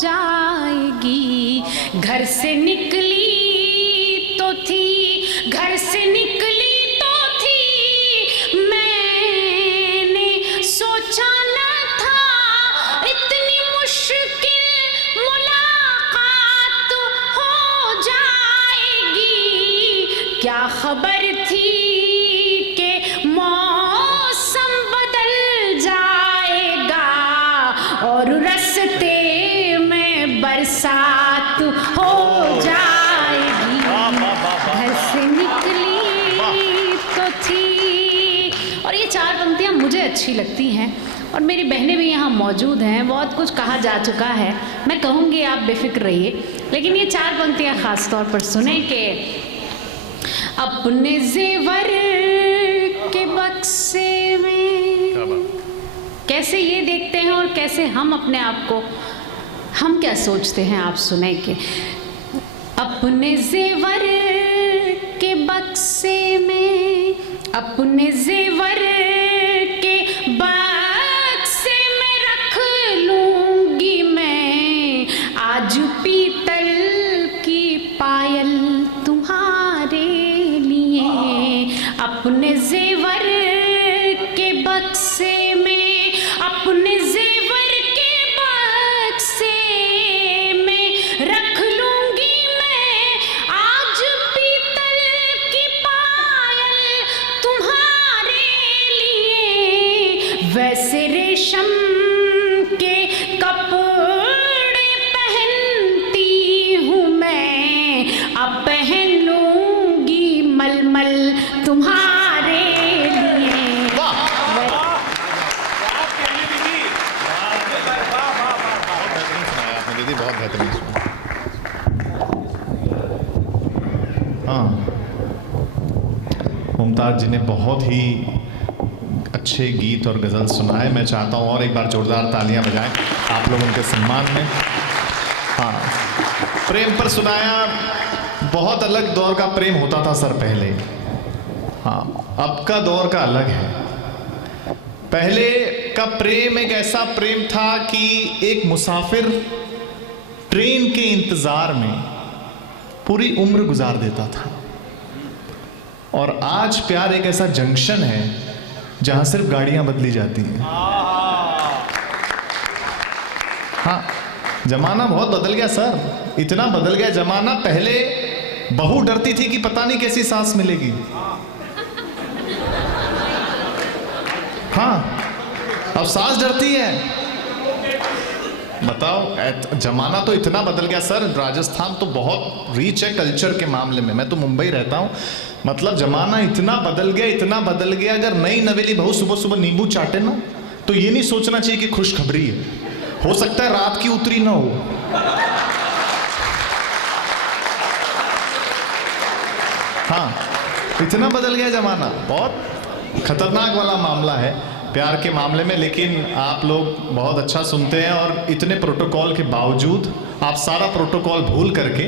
जाएगी। घर से निकली तो थी, घर से निकली तो थी, मैंने सोचा न था इतनी मुश्किल मुलाकात हो जाएगी। क्या खबर थी कि मौसम बदल जाएगा और रस्ते में बरसात हो जाएगी। घर से निकली तो थी। और ये चार पंक्तियाँ मुझे अच्छी लगती हैं और मेरी बहनें भी यहाँ मौजूद हैं। बहुत कुछ कहा जा चुका है, मैं कहूँगी आप बेफिक्र रहिए, लेकिन ये चार पंक्तियाँ ख़ास तौर पर सुने कि अपने जेवर के बक्से में कैसे ये देखते हैं और कैसे हम अपने आप को, हम क्या सोचते हैं आप सुने कि अपने जेवर के बक्से में, अपने जेवर के बक्से में रख लूंगी मैं आज पीतल की पायल तुम्हारे लिए। अपने जेवर के बक्से में, अपने जेवर के बक्से में रख लूंगी मैं आज पीतल की पायल तुम्हारे लिए। वैसे रेशम के कपड़े पहनती हूँ मैं, अब पहन लूंगी मलमल तुम्हारे लिए। दीदी बहुत बेहतरीन सुना। हाँ, मुमताज जी ने बहुत ही अच्छे गीत और गज़ल सुनाए। मैं चाहता हूँ और एक बार जोरदार तालियां बजाएं आप लोग उनके सम्मान में। हाँ, प्रेम पर सुनाया। बहुत अलग दौर का प्रेम होता था सर पहले। हाँ, अब का दौर का अलग है। पहले का प्रेम एक ऐसा प्रेम था कि एक मुसाफिर ट्रेन के इंतजार में पूरी उम्र गुजार देता था, और आज प्यार एक ऐसा जंक्शन है जहां सिर्फ गाड़ियां बदली जाती हैं। हाँ, जमाना बहुत बदल गया सर, इतना बदल गया जमाना। पहले बहू डरती थी कि पता नहीं कैसी सांस मिलेगी। हाँ, अब सास डरती है। बताओ, जमाना तो इतना बदल गया सर। राजस्थान तो बहुत रीच है कल्चर के मामले में। मैं तो मुंबई रहता हूँ। मतलब जमाना इतना बदल गया, इतना बदल गया। अगर नई नवेली बहू सुबह सुबह नींबू चाटे ना, तो ये नहीं सोचना चाहिए कि खुशखबरी है। हो सकता है रात की उतरी ना हो। हाँ, इतना बदल गया जमाना, बहुत खतरनाक वाला मामला है प्यार के मामले में। लेकिन आप लोग बहुत अच्छा सुनते हैं और इतने प्रोटोकॉल के बावजूद आप सारा प्रोटोकॉल भूल करके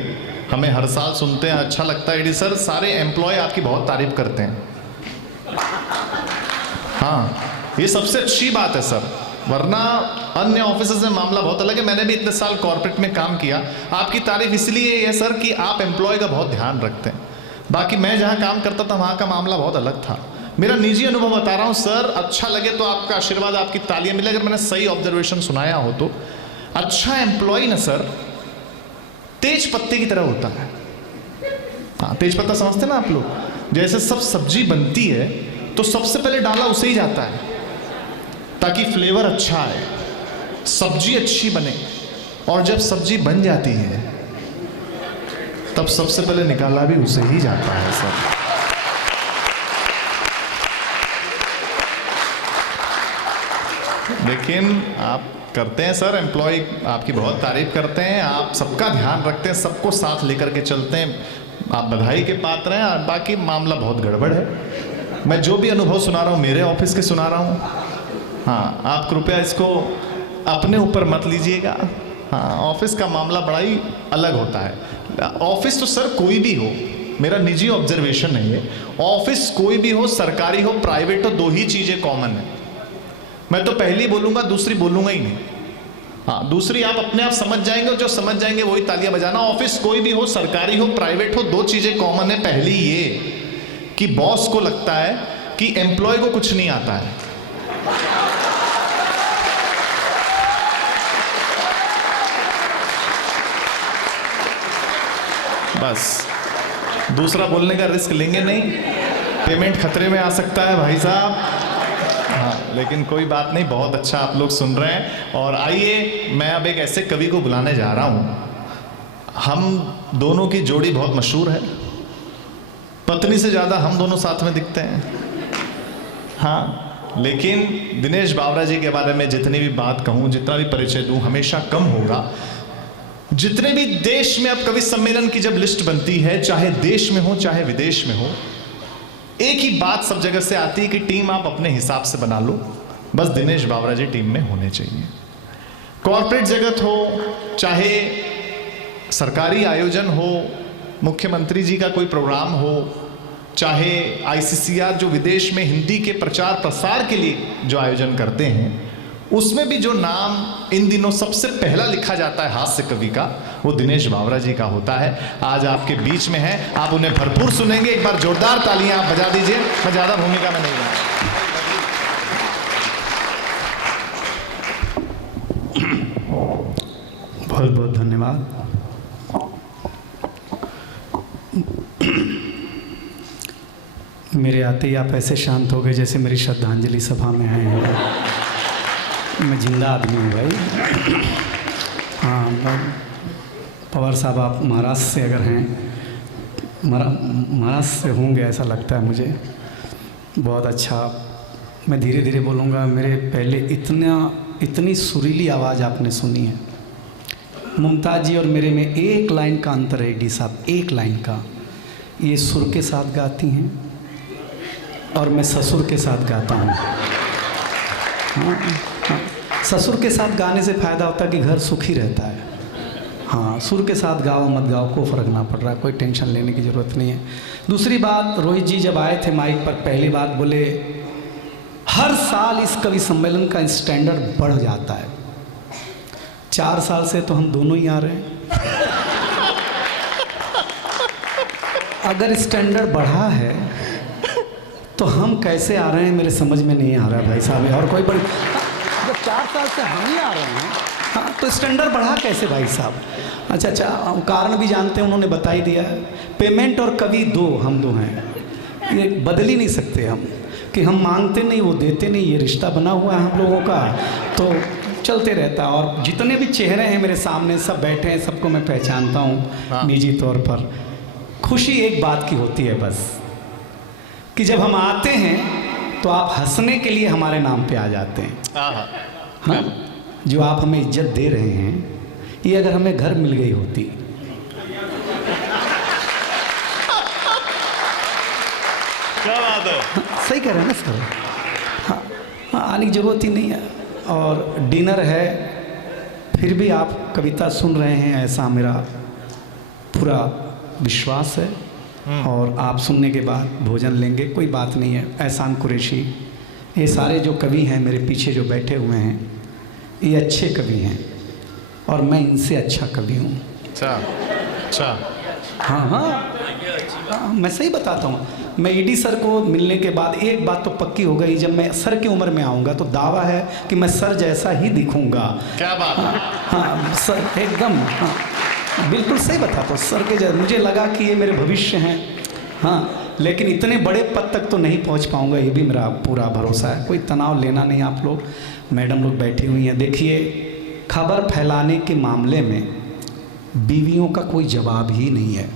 हमें हर साल सुनते हैं। अच्छा लगता है एडी सर, सारे एम्प्लॉय आपकी बहुत तारीफ करते हैं। हाँ, ये सबसे अच्छी बात है सर, वरना अन्य ऑफिसेज में मामला बहुत अलग है। मैंने भी इतने साल कॉर्पोरेट में काम किया। आपकी तारीफ इसलिए है सर कि आप एम्प्लॉय का बहुत ध्यान रखते हैं। बाकी मैं जहाँ काम करता था वहाँ का मामला बहुत अलग था। मेरा निजी अनुभव बता रहा हूँ सर, अच्छा लगे तो आपका आशीर्वाद, आपकी तालियां मिले अगर मैंने सही ऑब्जर्वेशन सुनाया हो तो। अच्छा एम्प्लॉय ना सर तेज पत्ते की तरह होता है। हाँ, तेज पत्ता समझते ना आप लोग? जैसे सब सब्जी बनती है तो सबसे पहले डाला उसे ही जाता है ताकि फ्लेवर अच्छा आए, सब्जी अच्छी बने। और जब सब्जी बन जाती है तब सबसे पहले निकाला भी उसे ही जाता है सर। लेकिन आप करते हैं सर, एम्प्लॉय आपकी बहुत तारीफ करते हैं, आप सबका ध्यान रखते हैं, सबको साथ लेकर के चलते हैं। आप बधाई के पात्र हैं। और बाकी मामला बहुत गड़बड़ है। मैं जो भी अनुभव सुना रहा हूँ मेरे ऑफिस के सुना रहा हूँ। हाँ, आप कृपया इसको अपने ऊपर मत लीजिएगा। हाँ, ऑफिस का मामला बड़ा ही अलग होता है। ऑफिस तो सर कोई भी हो, मेरा निजी ऑब्जर्वेशन नहीं है, ऑफिस कोई भी हो, सरकारी हो प्राइवेट हो, दो ही चीजें कॉमन है। मैं तो पहली बोलूंगा, दूसरी बोलूंगा ही नहीं। हाँ, दूसरी आप अपने आप समझ जाएंगे, जो समझ जाएंगे वही तालियां बजाना। ऑफिस कोई भी हो, सरकारी हो प्राइवेट हो, दो चीजें कॉमन है। पहली ये कि बॉस को लगता है कि एम्प्लॉय को कुछ नहीं आता है। बस, दूसरा बोलने का रिस्क लेंगे नहीं, पेमेंट खतरे में आ सकता है भाई साहब। हाँ, लेकिन कोई बात नहीं, बहुत अच्छा आप लोग सुन रहे हैं। और आइए, मैं अब एक ऐसे कवि को बुलाने जा रहा हूं। हम दोनों की जोड़ी बहुत मशहूर है, पत्नी से ज्यादा हम दोनों साथ में दिखते हैं। हाँ, लेकिन दिनेश बावरा जी के बारे में जितनी भी बात कहूं, जितना भी परिचय दूं, हमेशा कम होगा। जितने भी देश में अब कवि सम्मेलन की जब लिस्ट बनती है, चाहे देश में हो चाहे विदेश में हो, एक ही बात सब जगह से आती है कि टीम आप अपने हिसाब से बना लो, बस दिनेश बावरा जी टीम में होने चाहिए। कॉर्पोरेट जगत हो, चाहे सरकारी आयोजन हो, मुख्यमंत्री जी का कोई प्रोग्राम हो, चाहे आईसीसीआर जो विदेश में हिंदी के प्रचार प्रसार के लिए जो आयोजन करते हैं, उसमें भी जो नाम इन दिनों सबसे पहला लिखा जाता है हास्य कवि का, वो दिनेश बावरा जी का होता है। आज आपके बीच में है, आप उन्हें भरपूर सुनेंगे। एक बार जोरदार तालियां आप बजा दीजिए। मैं ज्यादा भूमिका में नहीं हूं। बहुत बहुत धन्यवाद। मेरे आते ही आप ऐसे शांत हो गए जैसे मेरी श्रद्धांजलि सभा में आए हैं। मैं जिंदा आदमी हूँ भाई। हाँ, पवार साहब आप महाराष्ट्र से अगर हैं, महाराष्ट्र से होंगे ऐसा लगता है मुझे। बहुत अच्छा, मैं धीरे धीरे बोलूँगा। मेरे पहले इतनी सुरीली आवाज़ आपने सुनी है। मुमताज़ जी और मेरे में एक लाइन का अंतर है डी साहब, एक लाइन का। ये सुर के साथ गाती हैं और मैं ससुर के साथ गाता हूँ। हाँ, ससुर के साथ गाने से फ़ायदा होता है कि घर सुखी रहता है। हाँ, सुर के साथ गाओ मत गाओ कोई फ़र्क ना पड़ रहा है, कोई टेंशन लेने की ज़रूरत नहीं है। दूसरी बात, रोहित जी जब आए थे माइक पर, पहली बात बोले, हर साल इस कवि सम्मेलन का स्टैंडर्ड बढ़ जाता है। 4 साल से तो हम दोनों ही आ रहे हैं। अगर स्टैंडर्ड बढ़ा है तो हम कैसे आ रहे हैं मेरे समझ में नहीं आ रहा भाई साहब। और कोई बड़ी, जब 4 साल से हम ही आ रहे हैं, हाँ, तो स्टैंडर्ड बढ़ा कैसे भाई साहब? अच्छा, कारण भी जानते हैं, उन्होंने बता ही दिया है। पेमेंट और कवि हम दो हैं, ये बदल ही नहीं सकते हम, कि हम मांगते नहीं वो देते नहीं, ये रिश्ता बना हुआ है हम लोगों का, तो चलते रहता है। और जितने भी चेहरे हैं मेरे सामने, सब बैठे हैं, सबको मैं पहचानता हूँ निजी तौर पर। खुशी एक बात की होती है बस, कि जब हम आते हैं तो आप हंसने के लिए हमारे नाम पे आ जाते हैं। हाँ, जो आप हमें इज्जत दे रहे हैं, ये अगर हमें घर मिल गई होती, क्या बात है। सही कह रहे हैं ना सर। हाँ, आने की जरूरत ही नहीं है। और डिनर है, फिर भी आप कविता सुन रहे हैं, ऐसा मेरा पूरा विश्वास है। और आप सुनने के बाद भोजन लेंगे, कोई बात नहीं है। एहसान कुरैशी, ये सारे जो कवि हैं मेरे पीछे जो बैठे हुए हैं, ये अच्छे कवि हैं और मैं इनसे अच्छा कवि हूँ। अच्छा। हाँ हाँ, मैं सही बताता हूँ। मैं ईडी सर को मिलने के बाद एक बात तो पक्की हो गई, जब मैं सर की उम्र में आऊँगा तो दावा है कि मैं सर जैसा ही दिखूँगा। क्या बात है। हाँ सर, एकदम, हाँ बिल्कुल सही बताता हूँ सर के जैसे। मुझे लगा कि ये मेरे भविष्य हैं, हाँ, लेकिन इतने बड़े पद तक तो नहीं पहुँच पाऊँगा, ये भी मेरा पूरा भरोसा है। कोई तनाव लेना नहीं आप लोग। मैडम लोग बैठी हुई हैं। देखिए, खबर फैलाने के मामले में बीवियों का कोई जवाब ही नहीं है,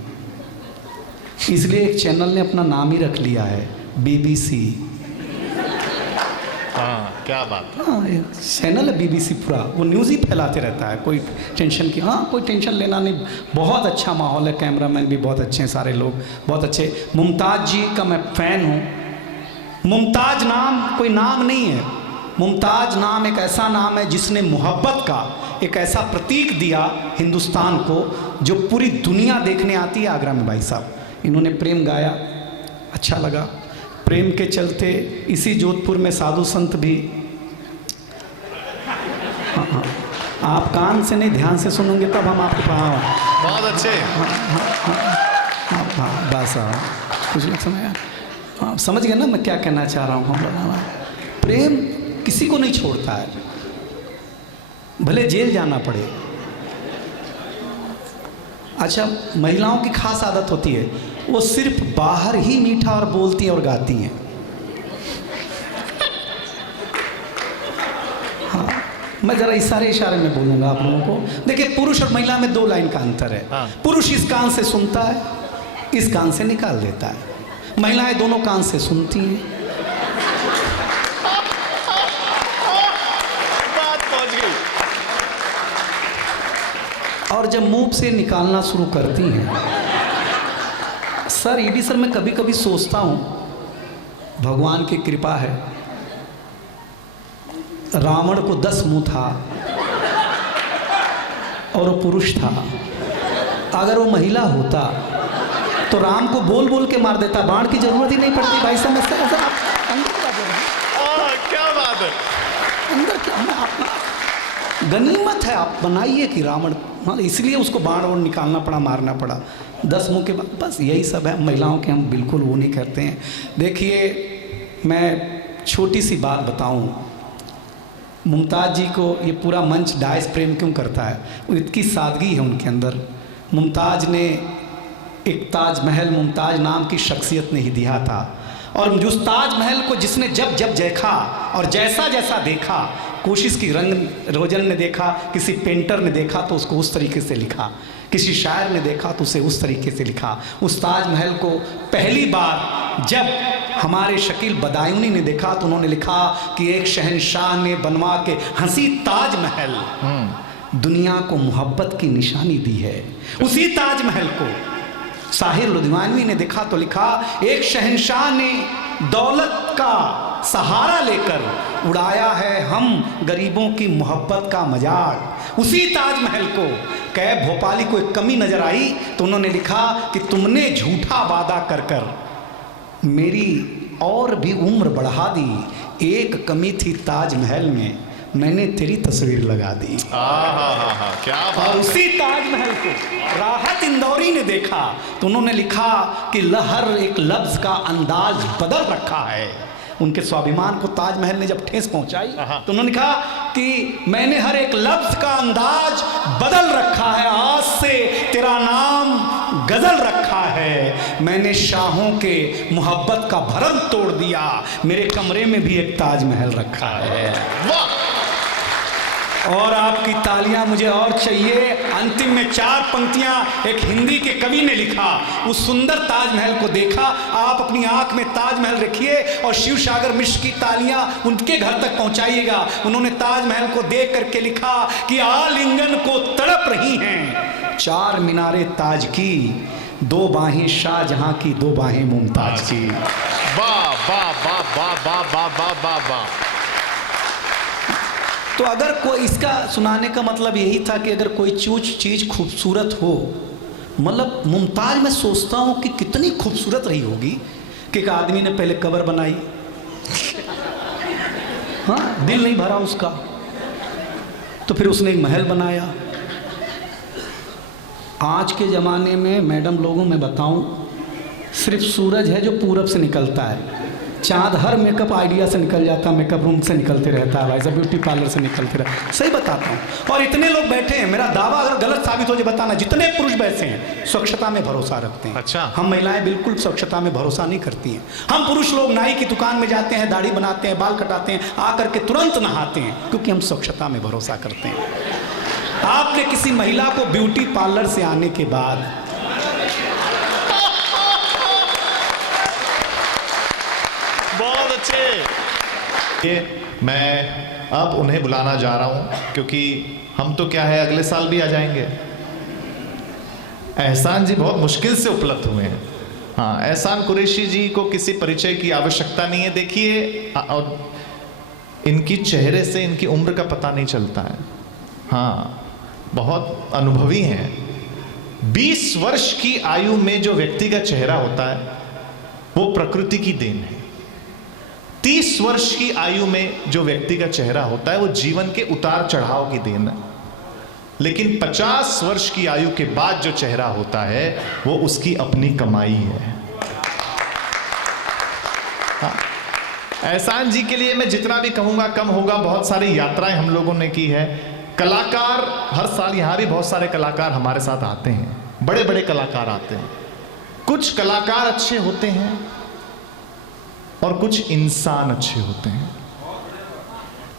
इसलिए एक चैनल ने अपना नाम ही रख लिया है, BBC। हाँ, क्या बात है। हाँ, चैनल है BBC पूरा, वो न्यूज़ ही फैलाते रहता है। कोई टेंशन की, हाँ कोई टेंशन लेना नहीं। बहुत अच्छा माहौल है, कैमरामैन भी बहुत अच्छे हैं, सारे लोग बहुत अच्छे। मुमताज़ जी का मैं फ़ैन हूँ। मुमताज़ नाम कोई नाम नहीं है, मुमताज़ नाम एक ऐसा नाम है जिसने मोहब्बत का एक ऐसा प्रतीक दिया हिंदुस्तान को, जो पूरी दुनिया देखने आती है। आगरा में भाई साहब इन्होंने प्रेम गाया, अच्छा लगा। प्रेम के चलते इसी जोधपुर में साधु संत भी, हाँ हाँ, आप कान से नहीं ध्यान से सुनोगे तब हम आपको बहुत अच्छे। हाँ बस कुछ नहीं समझ, हाँ समझ गए ना मैं क्या कहना चाह रहा हूँ। हम प्रेम किसी को नहीं छोड़ता है, भले जेल जाना पड़े। अच्छा, महिलाओं की खास आदत होती है, वो सिर्फ बाहर ही मीठा और बोलती हैं और गाती हैं। हाँ, मैं ज़रा इशारे में बोलूँगा आप लोगों को। देखिए, पुरुष और महिला में 2 लाइन का अंतर है। हाँ। पुरुष इस कान से सुनता है, इस कान से निकाल देता है। महिलाएं दोनों कान से सुनती हैं। बात पहुंच गई। और जब मुंह से निकालना शुरू करती हैं, सर ईडी सर, मैं कभी कभी सोचता हूँ, भगवान की कृपा है, रावण को 10 मुंह था और वो पुरुष था। अगर वो महिला होता तो राम को बोल बोल के मार देता, बाण की जरूरत ही नहीं पड़ती। भाई साहब ऐसा आप अंदर क्या बोल रहे हैं? क्या बात है। अंदर क्या, गनीमत है, आप बनाइए कि रावण, हाँ इसलिए उसको बाण और निकालना पड़ा, मारना पड़ा 10 मुंह के बाद। बस यही सब है। महिलाओं के हम बिल्कुल वो नहीं करते हैं। देखिए, मैं छोटी सी बात बताऊं, मुमताज़ जी को ये पूरा मंच डाइस प्रेम क्यों करता है? वो इतनी सादगी है उनके अंदर। मुमताज़ ने एक ताजमहल, मुमताज़ नाम की शख्सियत ने ही दिया था। और उस ताजमहल को जिसने जब जब देखा और जैसा जैसा देखा, कोशिश की, रंग रोजन ने देखा, किसी पेंटर ने देखा तो उसको उस तरीके से लिखा, किसी शायर ने देखा तो उसे उस तरीके से लिखा। उस ताजमहल को पहली बार जब हमारे शकील बदायूनी ने देखा तो उन्होंने लिखा कि एक शहंशाह ने बनवा के हंसी ताजमहल दुनिया को मोहब्बत की निशानी दी है। उसी ताजमहल को साहिर लुधियानवी ने देखा तो लिखा, एक शहंशाह ने दौलत का सहारा लेकर उड़ाया है हम गरीबों की मोहब्बत का मजाक। उसी ताजमहल को कैब भोपाली को एक कमी नजर आई तो उन्होंने लिखा कि तुमने झूठा वादा कर कर मेरी और भी उम्र बढ़ा दी, एक कमी थी ताजमहल में, मैंने तेरी तस्वीर लगा दी। क्या बात। और उसी ताजमहल को राहत इंदौरी ने देखा तो उन्होंने लिखा कि हर एक लफ्ज का अंदाज बदल रखा है। उनके स्वाभिमान को ताजमहल ने जब ठेस पहुंचाई तो उन्होंने कहा कि मैंने हर एक लफ्ज का अंदाज बदल रखा है, आज से तेरा नाम गजल रखा है, मैंने शाहों के मोहब्बत का भरम तोड़ दिया, मेरे कमरे में भी एक ताजमहल रखा है। वाह, और आपकी तालियां मुझे और चाहिए। अंतिम में 4 पंक्तियां एक हिंदी के कवि ने लिखा, उस सुंदर ताजमहल को देखा, आप अपनी आंख में ताजमहल रखिए और शिव सागर मिश्र की तालियां उनके घर तक पहुंचाइएगा। उन्होंने ताजमहल को देख करके लिखा कि आलिंगन को तड़प रही हैं 4 मीनारे ताज की, 2 बाहें शाहजहां की, 2 बाहें मुमताज की। वाह वाह वाह वाह वाह वाह वाह वाह वाह। तो अगर कोई, इसका सुनाने का मतलब यही था कि अगर कोई चीज़ खूबसूरत हो, मतलब मुमताज मैं सोचता हूँ कि कितनी खूबसूरत रही होगी कि एक आदमी ने पहले कब्र बनाई, हाँ दिल नहीं भरा उसका, तो फिर उसने एक महल बनाया। आज के ज़माने में मैडम लोगों में बताऊं, सिर्फ सूरज है जो पूरब से निकलता है, चाँद हर मेकअप आइडिया से निकल जाता है, मेकअप रूम से निकलते रहता है भाई साहब, ब्यूटी पार्लर से निकलते रहता है। सही बताता हूँ। और इतने लोग बैठे हैं, मेरा दावा अगर गलत साबित हो जाए बताना, जितने पुरुष बैठे हैं स्वच्छता में भरोसा रखते हैं। अच्छा। हम महिलाएं बिल्कुल स्वच्छता में भरोसा नहीं करती हैं। हम पुरुष लोग नाई की दुकान में जाते हैं, दाढ़ी बनाते हैं, बाल कटाते हैं, आकर के तुरंत नहाते हैं, क्योंकि हम स्वच्छता में भरोसा करते हैं। आपने किसी महिला को ब्यूटी पार्लर से आने के बाद बहुत अच्छे। ये मैं अब उन्हें बुलाना जा रहा हूं, क्योंकि हम तो क्या है अगले साल भी आ जाएंगे। एहसान जी बहुत मुश्किल से उपलब्ध हुए हैं। हाँ, एहसान कुरैशी जी को किसी परिचय की आवश्यकता नहीं है। देखिए, और इनकी चेहरे से इनकी उम्र का पता नहीं चलता है। हाँ, बहुत अनुभवी हैं। 20 वर्ष की आयु में जो व्यक्ति का चेहरा होता है वो प्रकृति की देन है। 30 वर्ष की आयु में जो व्यक्ति का चेहरा होता है वो जीवन के उतार चढ़ाव की देन है। लेकिन 50 वर्ष की आयु के बाद जो चेहरा होता है वो उसकी अपनी कमाई है। हाँ, एहसान जी के लिए मैं जितना भी कहूंगा कम होगा। बहुत सारी यात्राएं हम लोगों ने की है। कलाकार हर साल, यहां भी बहुत सारे कलाकार हमारे साथ आते हैं, बड़े बड़े कलाकार आते हैं। कुछ कलाकार अच्छे होते हैं और कुछ इंसान अच्छे होते हैं,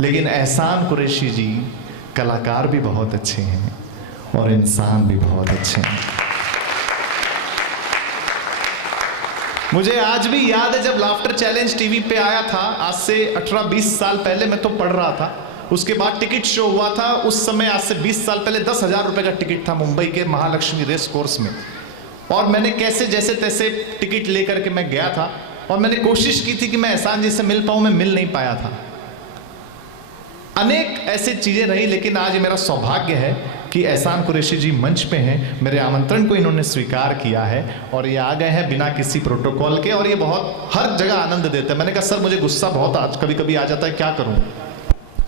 लेकिन एहसान कुरैशी जी कलाकार भी बहुत अच्छे हैं और इंसान भी बहुत अच्छे हैं। मुझे आज भी याद है जब लाफ्टर चैलेंज टीवी पे आया था, आज से 18-20 साल पहले, मैं तो पढ़ रहा था। उसके बाद टिकट शो हुआ था। उस समय आज से 20 साल पहले 10,000 रुपए का टिकट था मुंबई के महालक्ष्मी रेस कोर्स में। और मैंने कैसे जैसे तैसे टिकट लेकर के मैं गया था और मैंने कोशिश की थी कि मैं एहसान जी से मिल पाऊं, मैं मिल नहीं पाया था। अनेक ऐसी चीजें रही, लेकिन आज मेरा सौभाग्य है कि एहसान कुरैशी जी मंच पे हैं। मेरे आमंत्रण को इन्होंने स्वीकार किया है और ये आ गए हैं बिना किसी प्रोटोकॉल के, और ये बहुत हर जगह आनंद देते हैं। मैंने कहा सर मुझे गुस्सा बहुत आज कभी कभी आ जाता है, क्या करूं।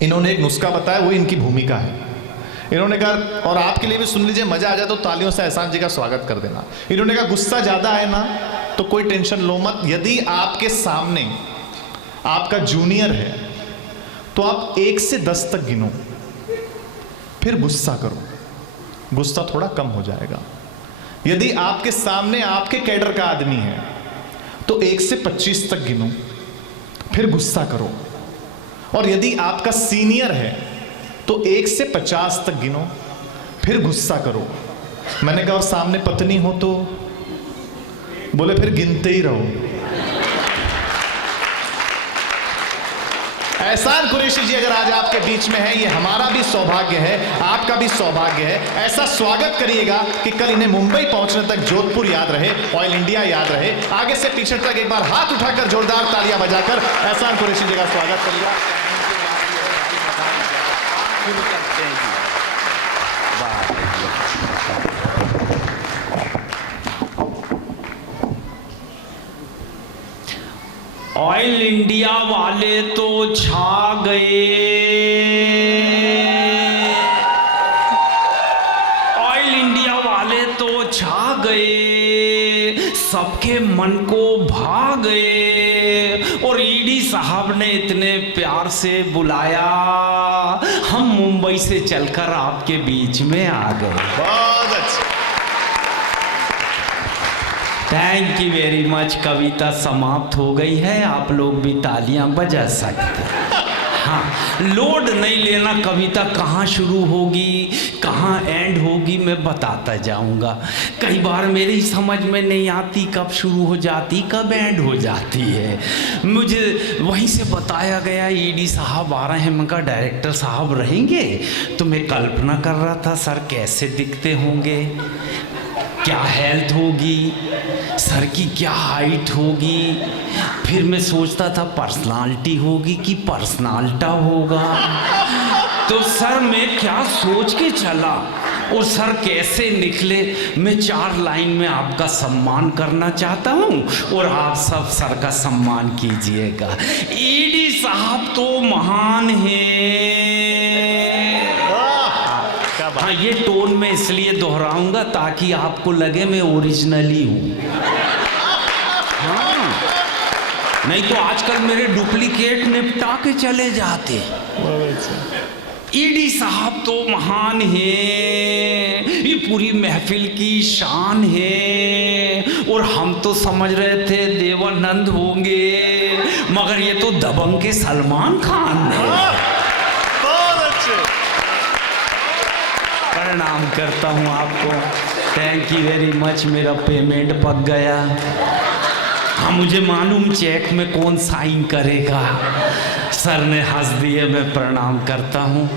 इन्होंने एक नुस्खा बताया, वो इनकी भूमिका है। इन्होंने कहा, और आपके लिए भी सुन लीजिए, मजा आ जाए तो तालियों से एहसान जी का स्वागत कर देना। इन्होंने कहा गुस्सा ज्यादा है ना तो कोई टेंशन लो मत। यदि आपके सामने आपका जूनियर है तो आप 1 से 10 तक गिनो, फिर गुस्सा करो, गुस्सा थोड़ा कम हो जाएगा। यदि आपके सामने आपके कैडर का आदमी है तो 1 से 25 तक गिनो, फिर गुस्सा करो। और यदि आपका सीनियर है तो 1 से 50 तक गिनो, फिर गुस्सा करो। मैंने कहा और सामने पत्नी हो तो? बोले फिर गिनते ही रहो। एहसान कुरैशी जी अगर आज आपके बीच में है, ये हमारा भी सौभाग्य है, आपका भी सौभाग्य है। ऐसा स्वागत करिएगा कि कल इन्हें मुंबई पहुंचने तक जोधपुर याद रहे, ऑयल इंडिया याद रहे। आगे से पीछे तक एक बार हाथ उठाकर जोरदार तालियां बजाकर एहसान कुरैशी जी का स्वागत करिएगा। ऑयल इंडिया वाले तो छा गए, ऑयल इंडिया वाले तो छा गए, सबके मन को भा गए। और ईडी साहब ने इतने प्यार से बुलाया, हम मुंबई से चलकर आपके बीच में आ गए। बहुत अच्छा, थैंक यू वेरी मच। कविता समाप्त हो गई है, आप लोग भी तालियां बजा सकते हैं। हाँ, लोड नहीं लेना, कविता कहाँ शुरू होगी कहाँ एंड होगी मैं बताता जाऊंगा। कई बार मेरी समझ में नहीं आती कब शुरू हो जाती कब एंड हो जाती है। मुझे वहीं से बताया गया ईडी साहब आ रहे हैं, मैं कहा डायरेक्टर साहब रहेंगे, तो मैं कल्पना कर रहा था सर कैसे दिखते होंगे, क्या हेल्थ होगी, सर की क्या हाइट होगी। फिर मैं सोचता था पर्सनालिटी होगी कि पर्सनाल्टा होगा। तो सर मैं क्या सोच के चला और सर कैसे निकले। मैं 4 लाइन में आपका सम्मान करना चाहता हूँ और आप सब सर का सम्मान कीजिएगा। ईडी साहब तो महान हैं। हाँ, ये टोन में इसलिए दोहराऊंगा ताकि आपको लगे मैं ओरिजिनली हूँ। हाँ, नहीं तो आजकल मेरे डुप्लीकेट निपटा के चले जाते। ईडी साहब तो महान हैं, ये पूरी महफिल की शान है। और हम तो समझ रहे थे देवानंद होंगे, मगर ये तो दबंग के सलमान खान है। प्रणाम करता हूँ आपको, थैंक यू वेरी मच। मेरा पेमेंट पक गया। हाँ, मुझे मालूम चेक में कौन साइन करेगा। सर ने हंस दिए, मैं प्रणाम करता हूँ।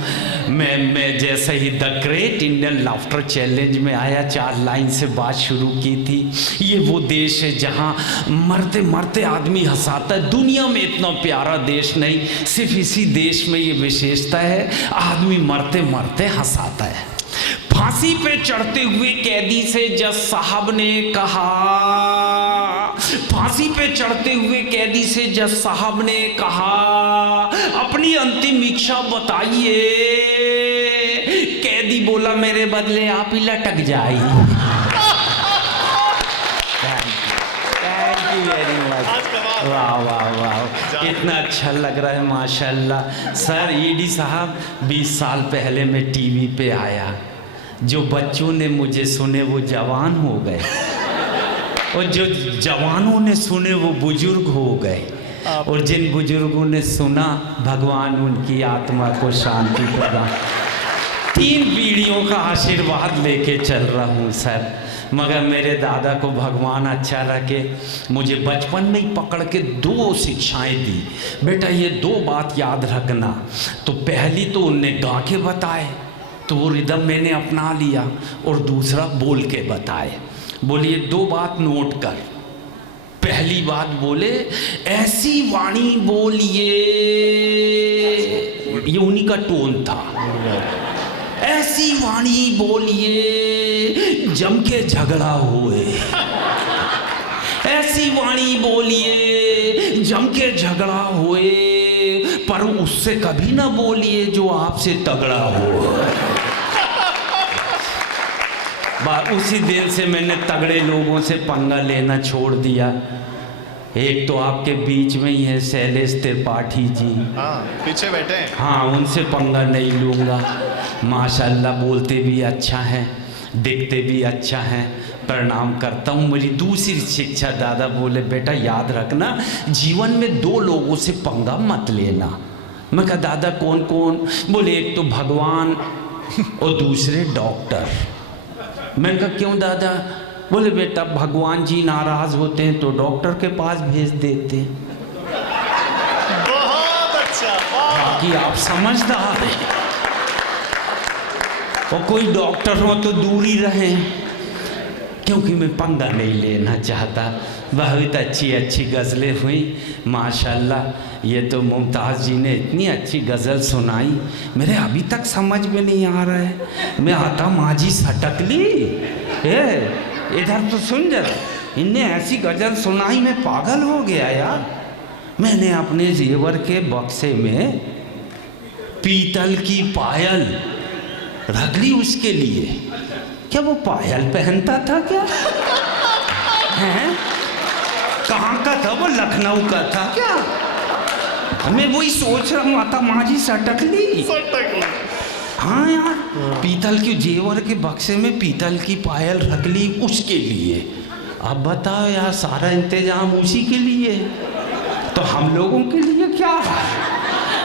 मैं जैसे ही the great Indian laughter challenge में आया 4 लाइन से बात शुरू की थी। ये वो देश है जहाँ मरते मरते आदमी हंसाता है। दुनिया में इतना प्यारा देश नहीं, सिर्फ इसी देश में ये विशेषता है, आदमी मरते मरते हंसाता है। फांसी पे चढ़ते हुए कैदी से जज साहब ने कहा, फांसी पे चढ़ते हुए कैदी से जज साहब ने कहा, अपनी अंतिम इच्छा बताइए। कैदी बोला मेरे बदले आप ही लटक जाइए। Thank you very much. वाह वाह वाह, इतना अच्छा लग रहा है माशाल्लाह। सर ईडी साहब 20 साल पहले मैं टीवी पे आया, जो बच्चों ने मुझे सुने वो जवान हो गए और जो जवानों ने सुने वो बुजुर्ग हो गए, और जिन बुजुर्गों ने सुना भगवान उनकी आत्मा को शांति प्रदान। 3 पीढ़ियों का आशीर्वाद लेके चल रहा हूँ सर। मगर मेरे दादा को भगवान अच्छा रखे, मुझे बचपन में ही पकड़ के 2 शिक्षाएं दी। बेटा ये 2 बात याद रखना। तो पहली तो उनने गा के बताए, तो वो रिदम मैंने अपना लिया, और दूसरा बोल के बताए। बोलिए 2 बात नोट कर। पहली बात बोले ऐसी वाणी बोलिए, ये उन्हीं का टोन था। ऐसी वाणी बोलिए जम के झगड़ा हुए, ऐसी वाणी बोलिए जम के झगड़ा हुए, पर उससे कभी ना बोलिए जो आपसे तगड़ा हो। उसी दिन से मैंने तगड़े लोगों से पंगा लेना छोड़ दिया। एक तो आपके बीच में ही है शैलेश त्रिपाठी जी, हाँ पीछे बैठे हैं। हाँ, उनसे पंगा नहीं लूँगा। माशाल्लाह बोलते भी अच्छा है, दिखते भी अच्छा है, प्रणाम करता हूँ। मेरी दूसरी शिक्षा दादा बोले बेटा याद रखना जीवन में 2 लोगों से पंगा मत लेना। मैं कहा दादा कौन कौन? बोले एक तो भगवान और दूसरे डॉक्टर। मैंने कहा क्यों दादा? बोले बेटा भगवान जी नाराज होते हैं तो डॉक्टर के पास भेज देते हैं। बहुत अच्छा, बाकी आप समझदार हैं, और कोई डॉक्टर हो तो दूर ही रहें, क्योंकि मैं पंगा नहीं लेना चाहता। बहुत अच्छी अच्छी गज़लें हुई माशाल्लाह। ये तो मुमताज़ जी ने इतनी अच्छी गज़ल सुनाई, मेरे अभी तक समझ में नहीं आ रहा है। मैं आता माझी सटकली, इधर तो सुन जरा, इनने ऐसी गज़ल सुनाई मैं पागल हो गया यार। मैंने अपने जेवर के बक्से में पीतल की पायल रख ली उसके लिए। क्या वो पायल पहनता था क्या? हैं? कहाँ का था वो? लखनऊ का था क्या? मैं वही सोच रहा हूँ, आता माझी सटकली। हाँ यार, पीतल के जेवर के बक्से में पीतल की पायल रख ली उसके लिए। अब बताओ यार, सारा इंतजाम उसी के लिए, तो हम लोगों के लिए क्या?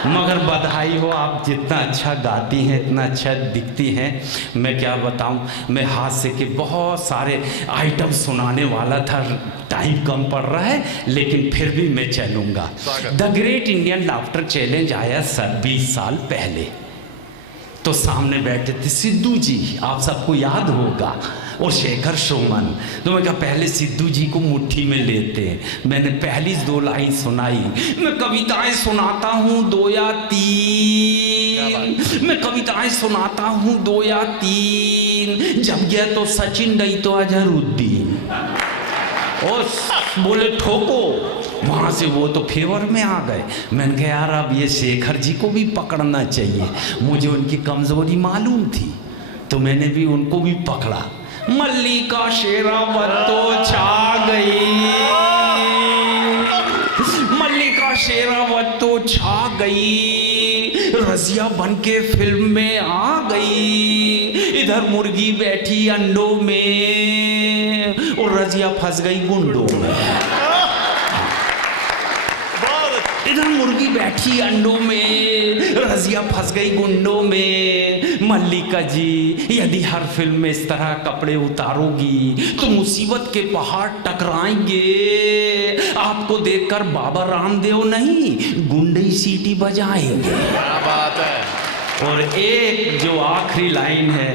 मगर बधाई हो, आप जितना अच्छा गाती हैं, इतना अच्छा दिखती हैं। मैं क्या बताऊं, मैं हास्य के बहुत सारे आइटम सुनाने वाला था, टाइम कम पड़ रहा है, लेकिन फिर भी मैं चलूँगा। The great Indian laughter challenge आया 20 साल पहले। तो सामने बैठे थे सिद्धू जी, आप सबको याद होगा, और शेखर सुमन। तो मैं कहा पहले सिद्धू जी को मुट्ठी में लेते हैं। मैंने पहली 2 लाइन सुनाई, मैं कविताएं सुनाता हूँ 2 या 3, मैं कविताएं सुनाता हूँ 2 या 3, जब गया तो सचिन नहीं तो अजहरुद्दीन, और बोले ठोको, वहाँ से वो तो फेवर में आ गए। मैंने कहा यार अब ये शेखर जी को भी पकड़ना चाहिए, मुझे उनकी कमजोरी मालूम थी, तो मैंने भी उनको भी पकड़ा। मल्लिका शेरावत तो छा गई, मल्लिका शेरावत तो छा गई, रजिया बन के फिल्म में आ गई, इधर मुर्गी बैठी अंडों में और रजिया फंस गई गुंडों में। इधर मुर्गी बैठी अंडों में, रजिया फंस गई गुंडों में। मल्लिका जी यदि हर फिल्म में इस तरह कपड़े उतारोगी तो मुसीबत के पहाड़ टकराएंगे। आपको देखकर बाबा रामदेव नहीं, गुंडे सीटी बजाएंगे। क्या बात है। और एक जो आखिरी लाइन है,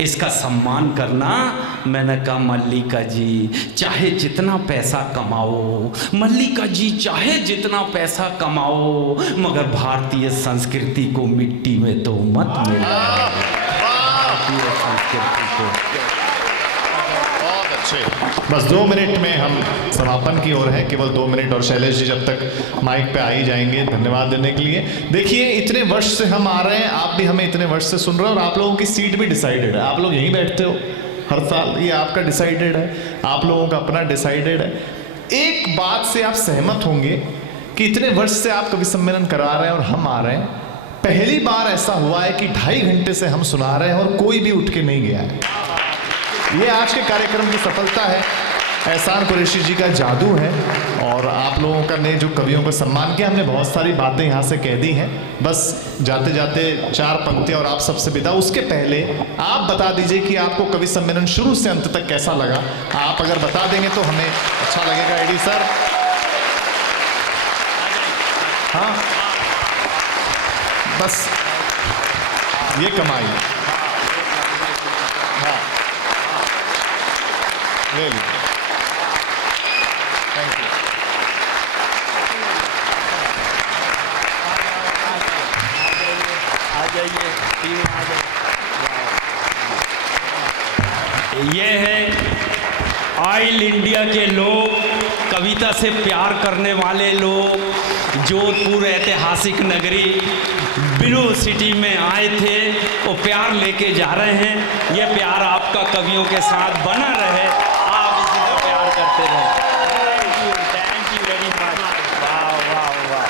इसका सम्मान करना। मैंने कहा मल्लिका जी चाहे जितना पैसा कमाओ, मल्लिका जी चाहे जितना पैसा कमाओ, मगर भारतीय संस्कृति को मिट्टी में तो मत मिलाओ। भारतीय संस्कृति को। बहुत अच्छे। बस 2 मिनट में हम समापन की ओर हैं, केवल 2 मिनट, और शैलेश जी जब तक माइक पे आ ही जाएंगे धन्यवाद देने के लिए। देखिए इतने वर्ष से हम आ रहे हैं, आप भी हमें इतने वर्ष से सुन रहे हो, और आप लोगों की सीट भी डिसाइडेड है। आप लोग यहीं बैठते हो हर साल, ये आपका डिसाइडेड है, आप लोगों का अपना डिसाइडेड है। एक बात से आप सहमत होंगे कि इतने वर्ष से आप कवि सम्मेलन करा रहे हैं और हम आ रहे हैं, पहली बार ऐसा हुआ है कि 2.5 घंटे से हम सुना रहे हैं और कोई भी उठ के नहीं गया है। ये आज के कार्यक्रम की सफलता है, एहसान कुरैशी जी का जादू है, और आप लोगों का ने जो कवियों को सम्मान किया। हमने बहुत सारी बातें यहाँ से कह दी हैं, बस जाते जाते 4 पंक्तियाँ और आप सबसे विदा। उसके पहले आप बता दीजिए कि आपको कवि सम्मेलन शुरू से अंत तक कैसा लगा। आप अगर बता देंगे तो हमें अच्छा लगेगा। एडी सर, हाँ बस ये कमाई, हाँ ले लीजिए। Thank you. आ जाइए, टीम आ जाइए। ये है ऑयल इंडिया के लोग, कविता से प्यार करने वाले लोग। जोधपुर ऐतिहासिक नगरी बिलू सिटी में आए थे, वो प्यार लेके जा रहे हैं। ये प्यार आपका कवियों के साथ बना रहे, आप इसी का प्यार करते रहे। Thank you very much. वाह वाह वाह।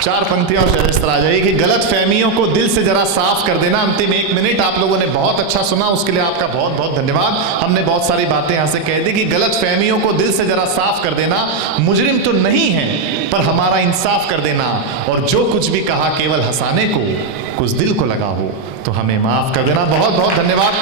4 पंक्तियां और शैलेश सर आ जाइए कि गलत फहमियों को दिल से जरा साफ कर देना। अंतिम 1 मिनट, आप लोगों ने बहुत अच्छा सुना, उसके लिए आपका बहुत बहुत धन्यवाद। हमने बहुत सारी बातें यहाँ से कह दी कि गलत फहमियों को दिल से जरा साफ कर देना। मुजरिम तो नहीं है पर हमारा इंसाफ कर देना, और जो कुछ भी कहा केवल हंसाने को, कुछ दिल को लगा हो तो हमें माफ कर देना। बहुत बहुत धन्यवाद।